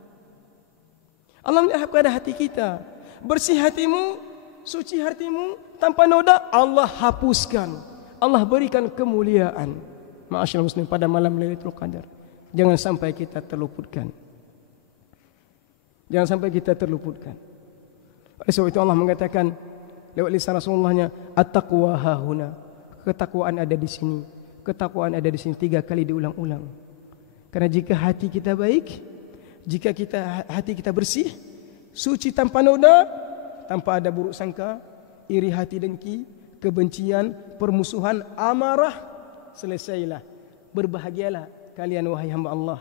Allah melihat kepada hati kita. Bersih hatimu, suci hatimu, tanpa noda, Allah hapuskan. Allah berikan kemuliaan. Ma'asyiral muslimin, pada malam Lailatul Qadar, jangan sampai kita terluputkan. Jangan sampai kita terluputkan. Oleh sebab itu Allah mengatakan lewat lisan Rasulullahnya, at-taqwa hahuna. Ketakwaan ada di sini. Ketakwaan ada di sini, 3 kali diulang-ulang. Karena jika hati kita baik, jika hati kita bersih, suci tanpa noda, tanpa ada buruk sangka, iri hati, dengki, kebencian, permusuhan, amarah, selesailah. Berbahagialah kalian wahai hamba Allah.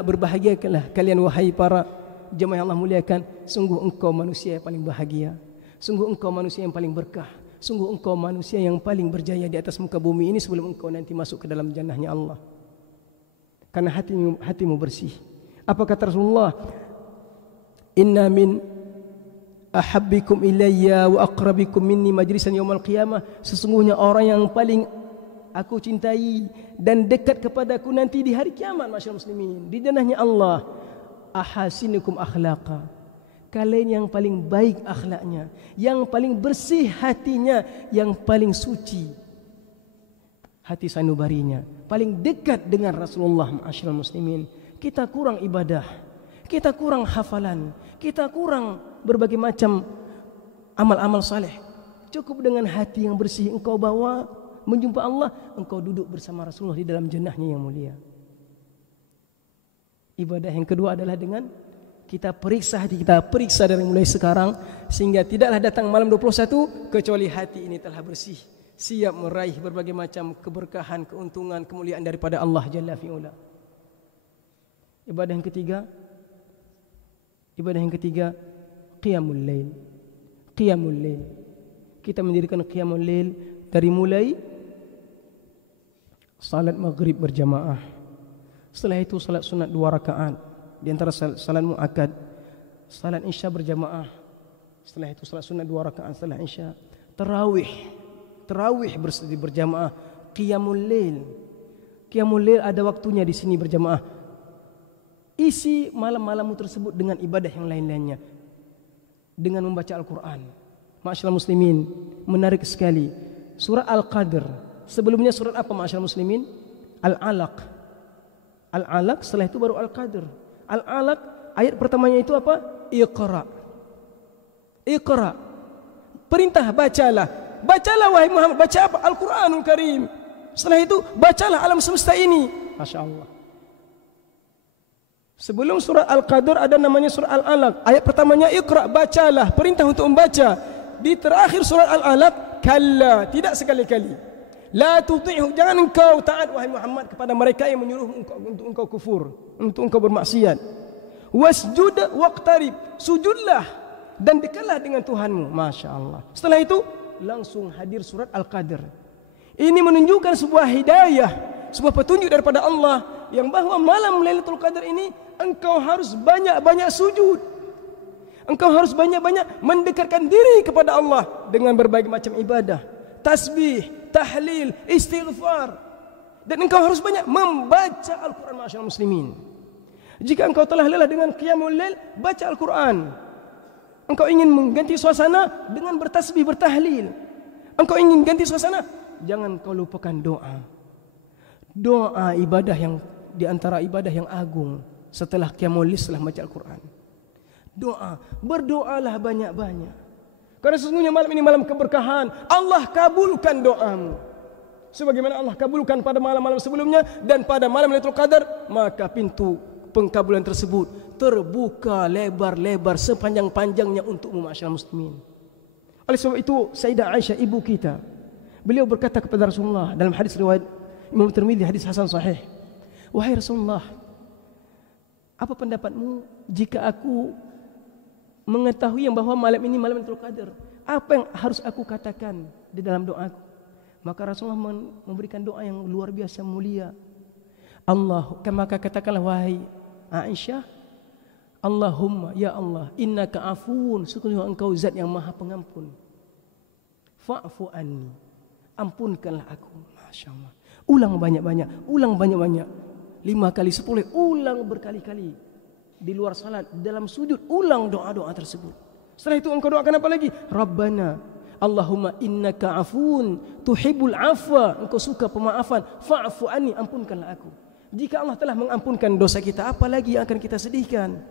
Berbahagialah kalian wahai para jemaah yang Allah muliakan. Sungguh engkau manusia yang paling bahagia. Sungguh engkau manusia yang paling berkah. Sungguh engkau manusia yang paling berjaya di atas muka bumi ini sebelum engkau nanti masuk ke dalam jannahnya Allah. Karena hatimu bersih. Apa kata Rasulullah? Inna min ahabbikum ilayya wa aqrabikum minni majlisan yaumal qiyamah. Sesungguhnya orang yang paling aku cintai dan dekat kepadaku nanti di hari kiamat, masyaallah muslimin, di jannahnya Allah, ahasinukum akhlaqa. Kalian yang paling baik akhlaknya, yang paling bersih hatinya, yang paling suci hati sanubarinya, paling dekat dengan Rasulullah, masyaallah muslimin. Kita kurang ibadah, kita kurang hafalan, kita kurang berbagai macam amal-amal saleh. Cukup dengan hati yang bersih engkau bawa menjumpa Allah, engkau duduk bersama Rasulullah di dalam jannahnya yang mulia. Ibadah yang kedua adalah dengan Kita periksa hati kita, periksa dari mulai sekarang, sehingga tidaklah datang malam 21 kecuali hati ini telah bersih, siap meraih berbagai macam keberkahan, keuntungan, kemuliaan daripada Allah Jalla fi'ula. Ibadah yang ketiga, qiyamul lail. Qiyamul lail. Kita mendirikan qiyamul lail dari mulai salat maghrib berjamaah. Setelah itu salat sunat 2 rakaat. Di antara salat muakkad, salat isya berjamaah. Setelah itu salat sunat 2 rakaat setelah isya. Tarawih berjamaah. Qiyamul lail. Qiyamul lail ada waktunya di sini berjamaah. Isi malam-malammu tersebut dengan ibadah yang lain-lainnya, dengan membaca Al-Quran. Ma'asyiral muslimin, menarik sekali. Surah Al-Qadr. Sebelumnya surat apa ma'asyiral muslimin? Al-Alaq. Al-Alaq, setelah itu baru Al-Qadr. Al-Alaq, ayat pertamanya itu apa? Iqra. Iqra. Perintah, bacalah. Bacalah wahai Muhammad. Baca apa? Al-Quranul Karim. Setelah itu, bacalah alam semesta ini. Masya Allah. Sebelum surah Al-Qadr ada namanya surah Al-Alaq. Ayat pertamanya Iqra, bacalah. Perintah untuk membaca. Di terakhir surah Al-Alaq, kalla, tidak sekali-kali. La tuti'hu, jangan engkau taat wahai Muhammad kepada mereka yang menyuruh untuk engkau kufur, untuk engkau bermaksiat. Wasjud waqtarib, sujudlah dan dekatlah dengan Tuhanmu. Masya Allah. Setelah itu langsung hadir surat Al-Qadr. Ini menunjukkan sebuah hidayah, sebuah petunjuk daripada Allah, yang bahwa malam Lailatul Qadar ini engkau harus banyak-banyak sujud. Engkau harus banyak-banyak mendekatkan diri kepada Allah dengan berbagai macam ibadah, tasbih, tahlil, istighfar. Dan engkau harus banyak membaca Al-Quran ma'asyiral muslimin. Jika engkau telah lelah dengan qiyamul lail, baca Al-Quran. Engkau ingin mengganti suasana dengan bertasbih, bertahlil. Engkau ingin ganti suasana, jangan kau lupakan doa. Doa ibadah yang di antara ibadah yang agung setelah qiyamul lail, setelah baca Al-Quran. Doa, berdoalah banyak-banyak. Karena sesungguhnya malam ini malam keberkahan. Allah kabulkan doamu sebagaimana Allah kabulkan pada malam-malam sebelumnya, dan pada malam Lailatul Qadar maka pintu pengkabulan tersebut terbuka lebar-lebar sepanjang-panjangnya untukmu ma'asyiral muslimin. Oleh sebab itu Sayyidah Aisyah, ibu kita, beliau berkata kepada Rasulullah dalam hadis riwayat Imam Tirmidzi, hadis hasan sahih, wahai Rasulullah, apa pendapatmu jika aku mengetahui yang bahwa malam ini malam Lailatul Qadar, apa yang harus aku katakan di dalam doaku? Maka Rasulullah memberikan doa yang luar biasa mulia. Maka katakanlah wahai Aisyah, Allahumma, ya Allah, innaka afuun, sesungguhnya engkau zat yang maha pengampun. Fa'fu anni, ampunkanlah aku. Masya Allah. Ulang banyak-banyak, ulang banyak-banyak. 5 kali, 10, ulang berkali-kali. Di luar salat, dalam sujud, ulang doa-doa tersebut. Setelah itu engkau doakan apa lagi? Rabbana, Allahumma innaka afun tuhibbul afwa, engkau suka pemaafan, fa'fu anni, ampunkanlah aku. Jika Allah telah mengampunkan dosa kita, apa lagi yang akan kita sedihkan?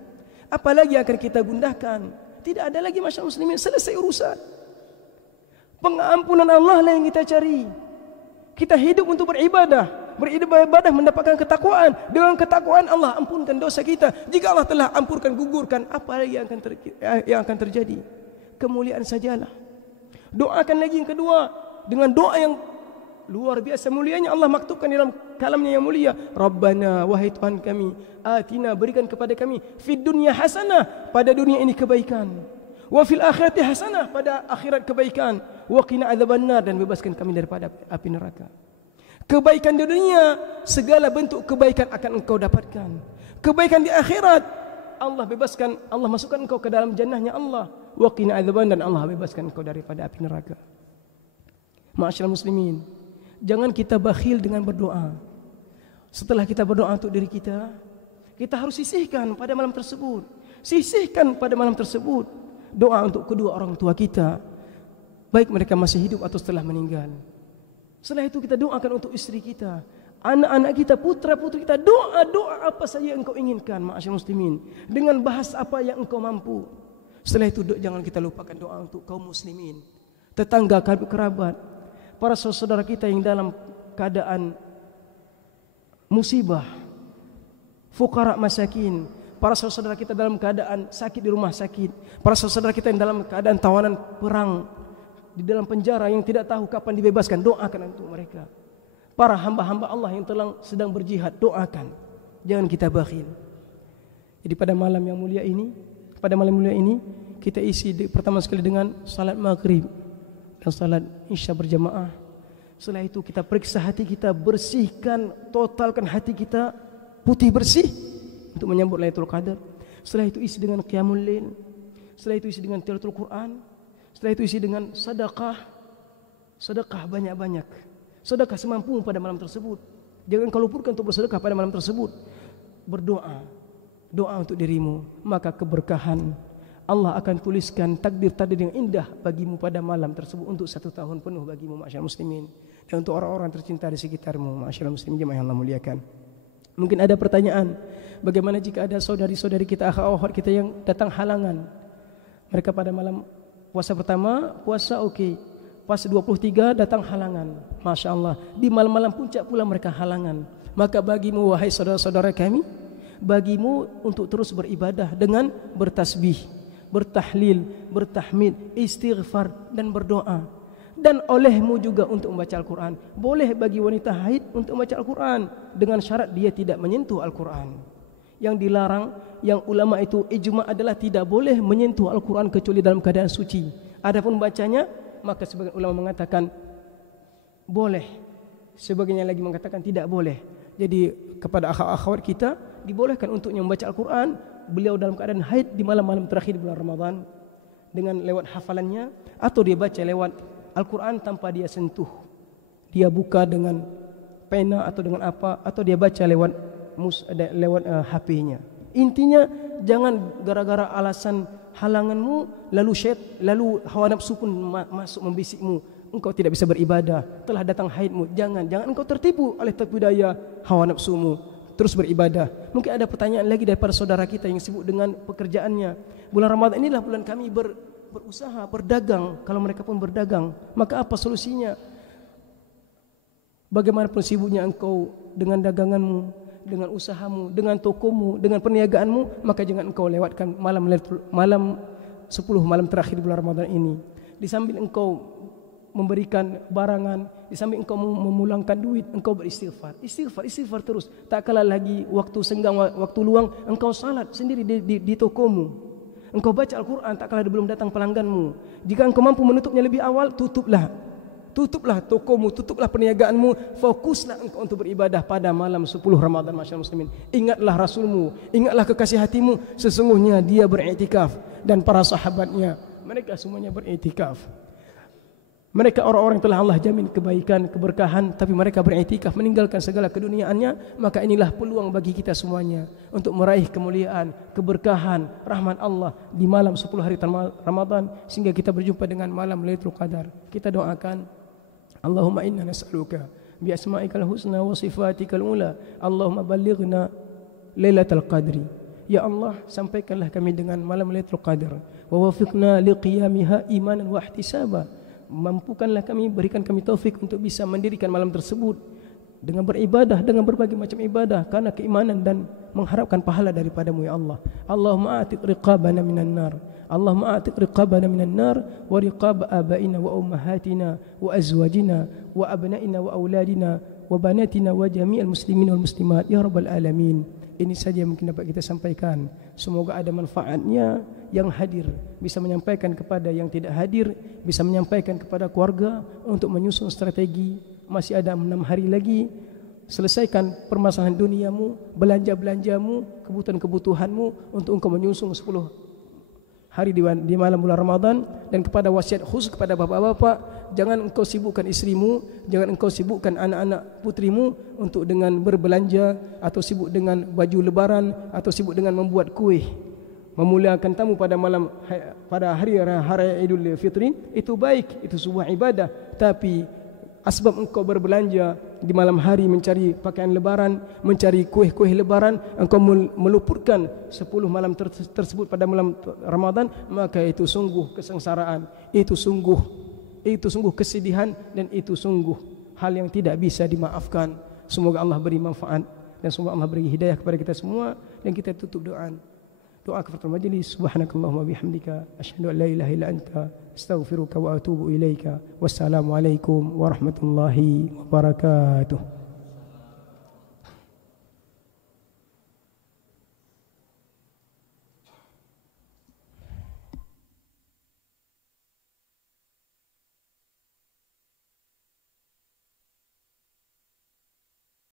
Apa lagi yang akan kita gundahkan? Tidak ada lagi masyarakat muslimin, selesai urusan. Pengampunan Allah lah yang kita cari. Kita hidup untuk beribadah mendapatkan ketakwaan. Dengan ketakwaan Allah ampunkan dosa kita. Jika Allah telah ampunkan, gugurkan, apa lagi yang akan terjadi? Kemuliaan sajalah. Doakan lagi yang kedua dengan doa yang luar biasa mulianya. Allah maktubkan dalam kalamnya yang mulia, Rabbana, wahai Tuhan kami, atina, berikan kepada kami, fid dunya hasanah, pada dunia ini kebaikan, wa fil akhirati hasanah, pada akhirat kebaikan, wa qina adzabannar, dan bebaskan kami daripada api neraka. Kebaikan di dunia, segala bentuk kebaikan akan engkau dapatkan. Kebaikan di akhirat, Allah bebaskan, Allah masukkan engkau ke dalam jannahnya Allah. Wa qina adzaban, dan Allah bebaskan engkau daripada api neraka. Ma'asyiral muslimin, jangan kita bakhil dengan berdoa. Setelah kita berdoa untuk diri kita, kita harus sisihkan pada malam tersebut. Sisihkan pada malam tersebut doa untuk kedua orang tua kita, baik mereka masih hidup atau setelah meninggal. Setelah itu kita doakan untuk istri kita, anak-anak kita, putra-putri kita. Doa-doa apa saja yang engkau inginkan, ma'asyiral muslimin, dengan bahas apa yang engkau mampu. Setelah itu jangan kita lupakan doa untuk kaum muslimin, tetangga, kerabat, para saudara kita yang dalam keadaan musibah, fuqara masakin, para saudara kita dalam keadaan sakit di rumah sakit, para saudara kita yang dalam keadaan tawanan perang di dalam penjara yang tidak tahu kapan dibebaskan, doakan untuk mereka. Para hamba-hamba Allah yang sedang berjihad, doakan. Jangan kita bakhil. Jadi pada malam yang mulia ini, kita isi pertama sekali dengan salat maghrib dan salat isya berjamaah. Setelah itu kita periksa hati kita, bersihkan, totalkan hati kita putih bersih untuk menyambut Lailatul Qadar. Setelah itu isi dengan qiyamul lail. Setelah itu isi dengan tilawatul Quran. Setelah itu isi dengan sedekah. Sedekah banyak-banyak. Sedekah semampu pada malam tersebut. Jangan kau luputkan untuk bersedekah pada malam tersebut. Berdoa, doa untuk dirimu, maka keberkahan Allah akan tuliskan takdir-takdir yang indah bagimu pada malam tersebut untuk 1 tahun penuh bagimu, ma'asyiral muslimin, dan untuk orang-orang tercinta di sekitarmu, ma'asyiral muslimin jemaah yang Allah muliakan. Mungkin ada pertanyaan, bagaimana jika ada saudari-saudari kita, akhwat kita yang datang halangan? Mereka pada malam puasa pertama, puasa okey, pas 23 datang halangan, Masya Allah, di malam-malam puncak pula mereka halangan. Maka bagimu wahai saudara-saudara kami, bagimu untuk terus beribadah dengan bertasbih, bertahlil, bertahmid, istighfar dan berdoa. Dan olehmu juga untuk membaca Al-Quran. Boleh bagi wanita haid untuk membaca Al-Quran dengan syarat dia tidak menyentuh Al-Quran. Yang dilarang, yang ulama itu ijma' adalah tidak boleh menyentuh Al-Quran kecuali dalam keadaan suci. Adapun bacanya, maka sebagian ulama mengatakan boleh, sebagiannya lagi mengatakan tidak boleh. Jadi kepada akhwat kita dibolehkan untuknya membaca Al-Quran beliau dalam keadaan haid di malam-malam terakhir bulan Ramadan dengan lewat hafalannya, atau dia baca lewat Al-Quran tanpa dia sentuh. Dia buka dengan pena atau dengan apa, atau dia baca lewat HP-nya. Intinya jangan gara-gara alasan halanganmu lalu hawa nafsu pun masuk membisikmu, engkau tidak bisa beribadah, telah datang haidmu. Jangan engkau tertipu oleh tipu daya hawa nafsumu, terus beribadah. Mungkin ada pertanyaan lagi daripada saudara kita yang sibuk dengan pekerjaannya. Bulan Ramadan inilah bulan kami berusaha, berdagang. Kalau mereka pun berdagang, maka apa solusinya? Bagaimanapun sibuknya engkau dengan daganganmu, dengan usahamu, dengan tokomu, dengan perniagaanmu, maka jangan engkau lewatkan malam 10 malam terakhir bulan Ramadan ini. Di samping engkau memberikan barangan, di samping engkau memulangkan duit, engkau beristighfar. Istighfar terus. Tak kalah lagi waktu senggang, waktu luang, engkau salat sendiri di tokomu. Engkau baca Al-Quran tak kalah belum datang pelangganmu. Jika engkau mampu menutupnya lebih awal, tutuplah tokomu, tutuplah perniagaanmu, fokuslah engkau untuk beribadah pada malam 10 Ramadan, masyaallah muslimin. Ingatlah Rasulmu, ingatlah kekasih hatimu, sesungguhnya dia beriktikaf dan para sahabatnya, mereka semuanya beriktikaf. Mereka orang-orang yang telah Allah jamin kebaikan, keberkahan, tapi mereka beriktikaf meninggalkan segala keduniaannya. Maka inilah peluang bagi kita semuanya untuk meraih kemuliaan, keberkahan, rahmat Allah di malam 10 hari Ramadan, sehingga kita berjumpa dengan malam Lailatul Qadar. Kita doakan, Allahumma inna nas'aluka bi asma'ikal husna wa sifatikal ula, Allahumma ballighna Lailatul Qadri. Ya Allah, sampaikanlah kami dengan malam Lailatul Qadar, wa wafiqna liqiyamiha imanan wa ihtisaba. Mampukanlah kami, berikan kami taufik untuk bisa mendirikan malam tersebut dengan beribadah, dengan berbagai macam ibadah karena keimanan dan mengharapkan pahala daripadamu ya Allah. Allahumma a'tiq riqabana minan nar, Allahumma a'tiq riqabana minan nar wa riqab abaina wa ummahatina wa azwajina wa abnaina wa auladina wa banatina wa jami'al muslimin wal muslimat ya rabbal alamin. Ini saja yang mungkin dapat kita sampaikan. Semoga ada manfaatnya. Yang hadir bisa menyampaikan kepada yang tidak hadir, bisa menyampaikan kepada keluarga untuk menyusun strategi. Masih ada 6 hari lagi. Selesaikan permasalahan duniamu, belanja-belanjamu, kebutuhan-kebutuhanmu untuk engkau menyusun 10 hari di malam bulan Ramadan. Dan kepada wasiat khusus kepada bapak-bapak, jangan engkau sibukkan istrimu, jangan engkau sibukkan anak-anak putrimu untuk dengan berbelanja, atau sibuk dengan baju lebaran, atau sibuk dengan membuat kuih, memuliakan tamu pada hari raya Idul Fitri. Itu baik, itu sebuah ibadah. Tapi asbab engkau berbelanja di malam hari mencari pakaian lebaran, mencari kuih-kuih lebaran, engkau meluputkan 10 malam tersebut pada malam Ramadan, maka itu sungguh kesengsaraan, itu sungguh kesedihan, dan itu sungguh hal yang tidak bisa dimaafkan. Semoga Allah beri manfaat dan semoga Allah beri hidayah kepada kita semua, dan kita tutup doa. doa kafaratul majlis. Subhanakallahumma bihamdika asyhadu an la ilaha illa anta astaghfiruka wa atubu ilaika. Wassalamualaikum warahmatullahi wabarakatuh.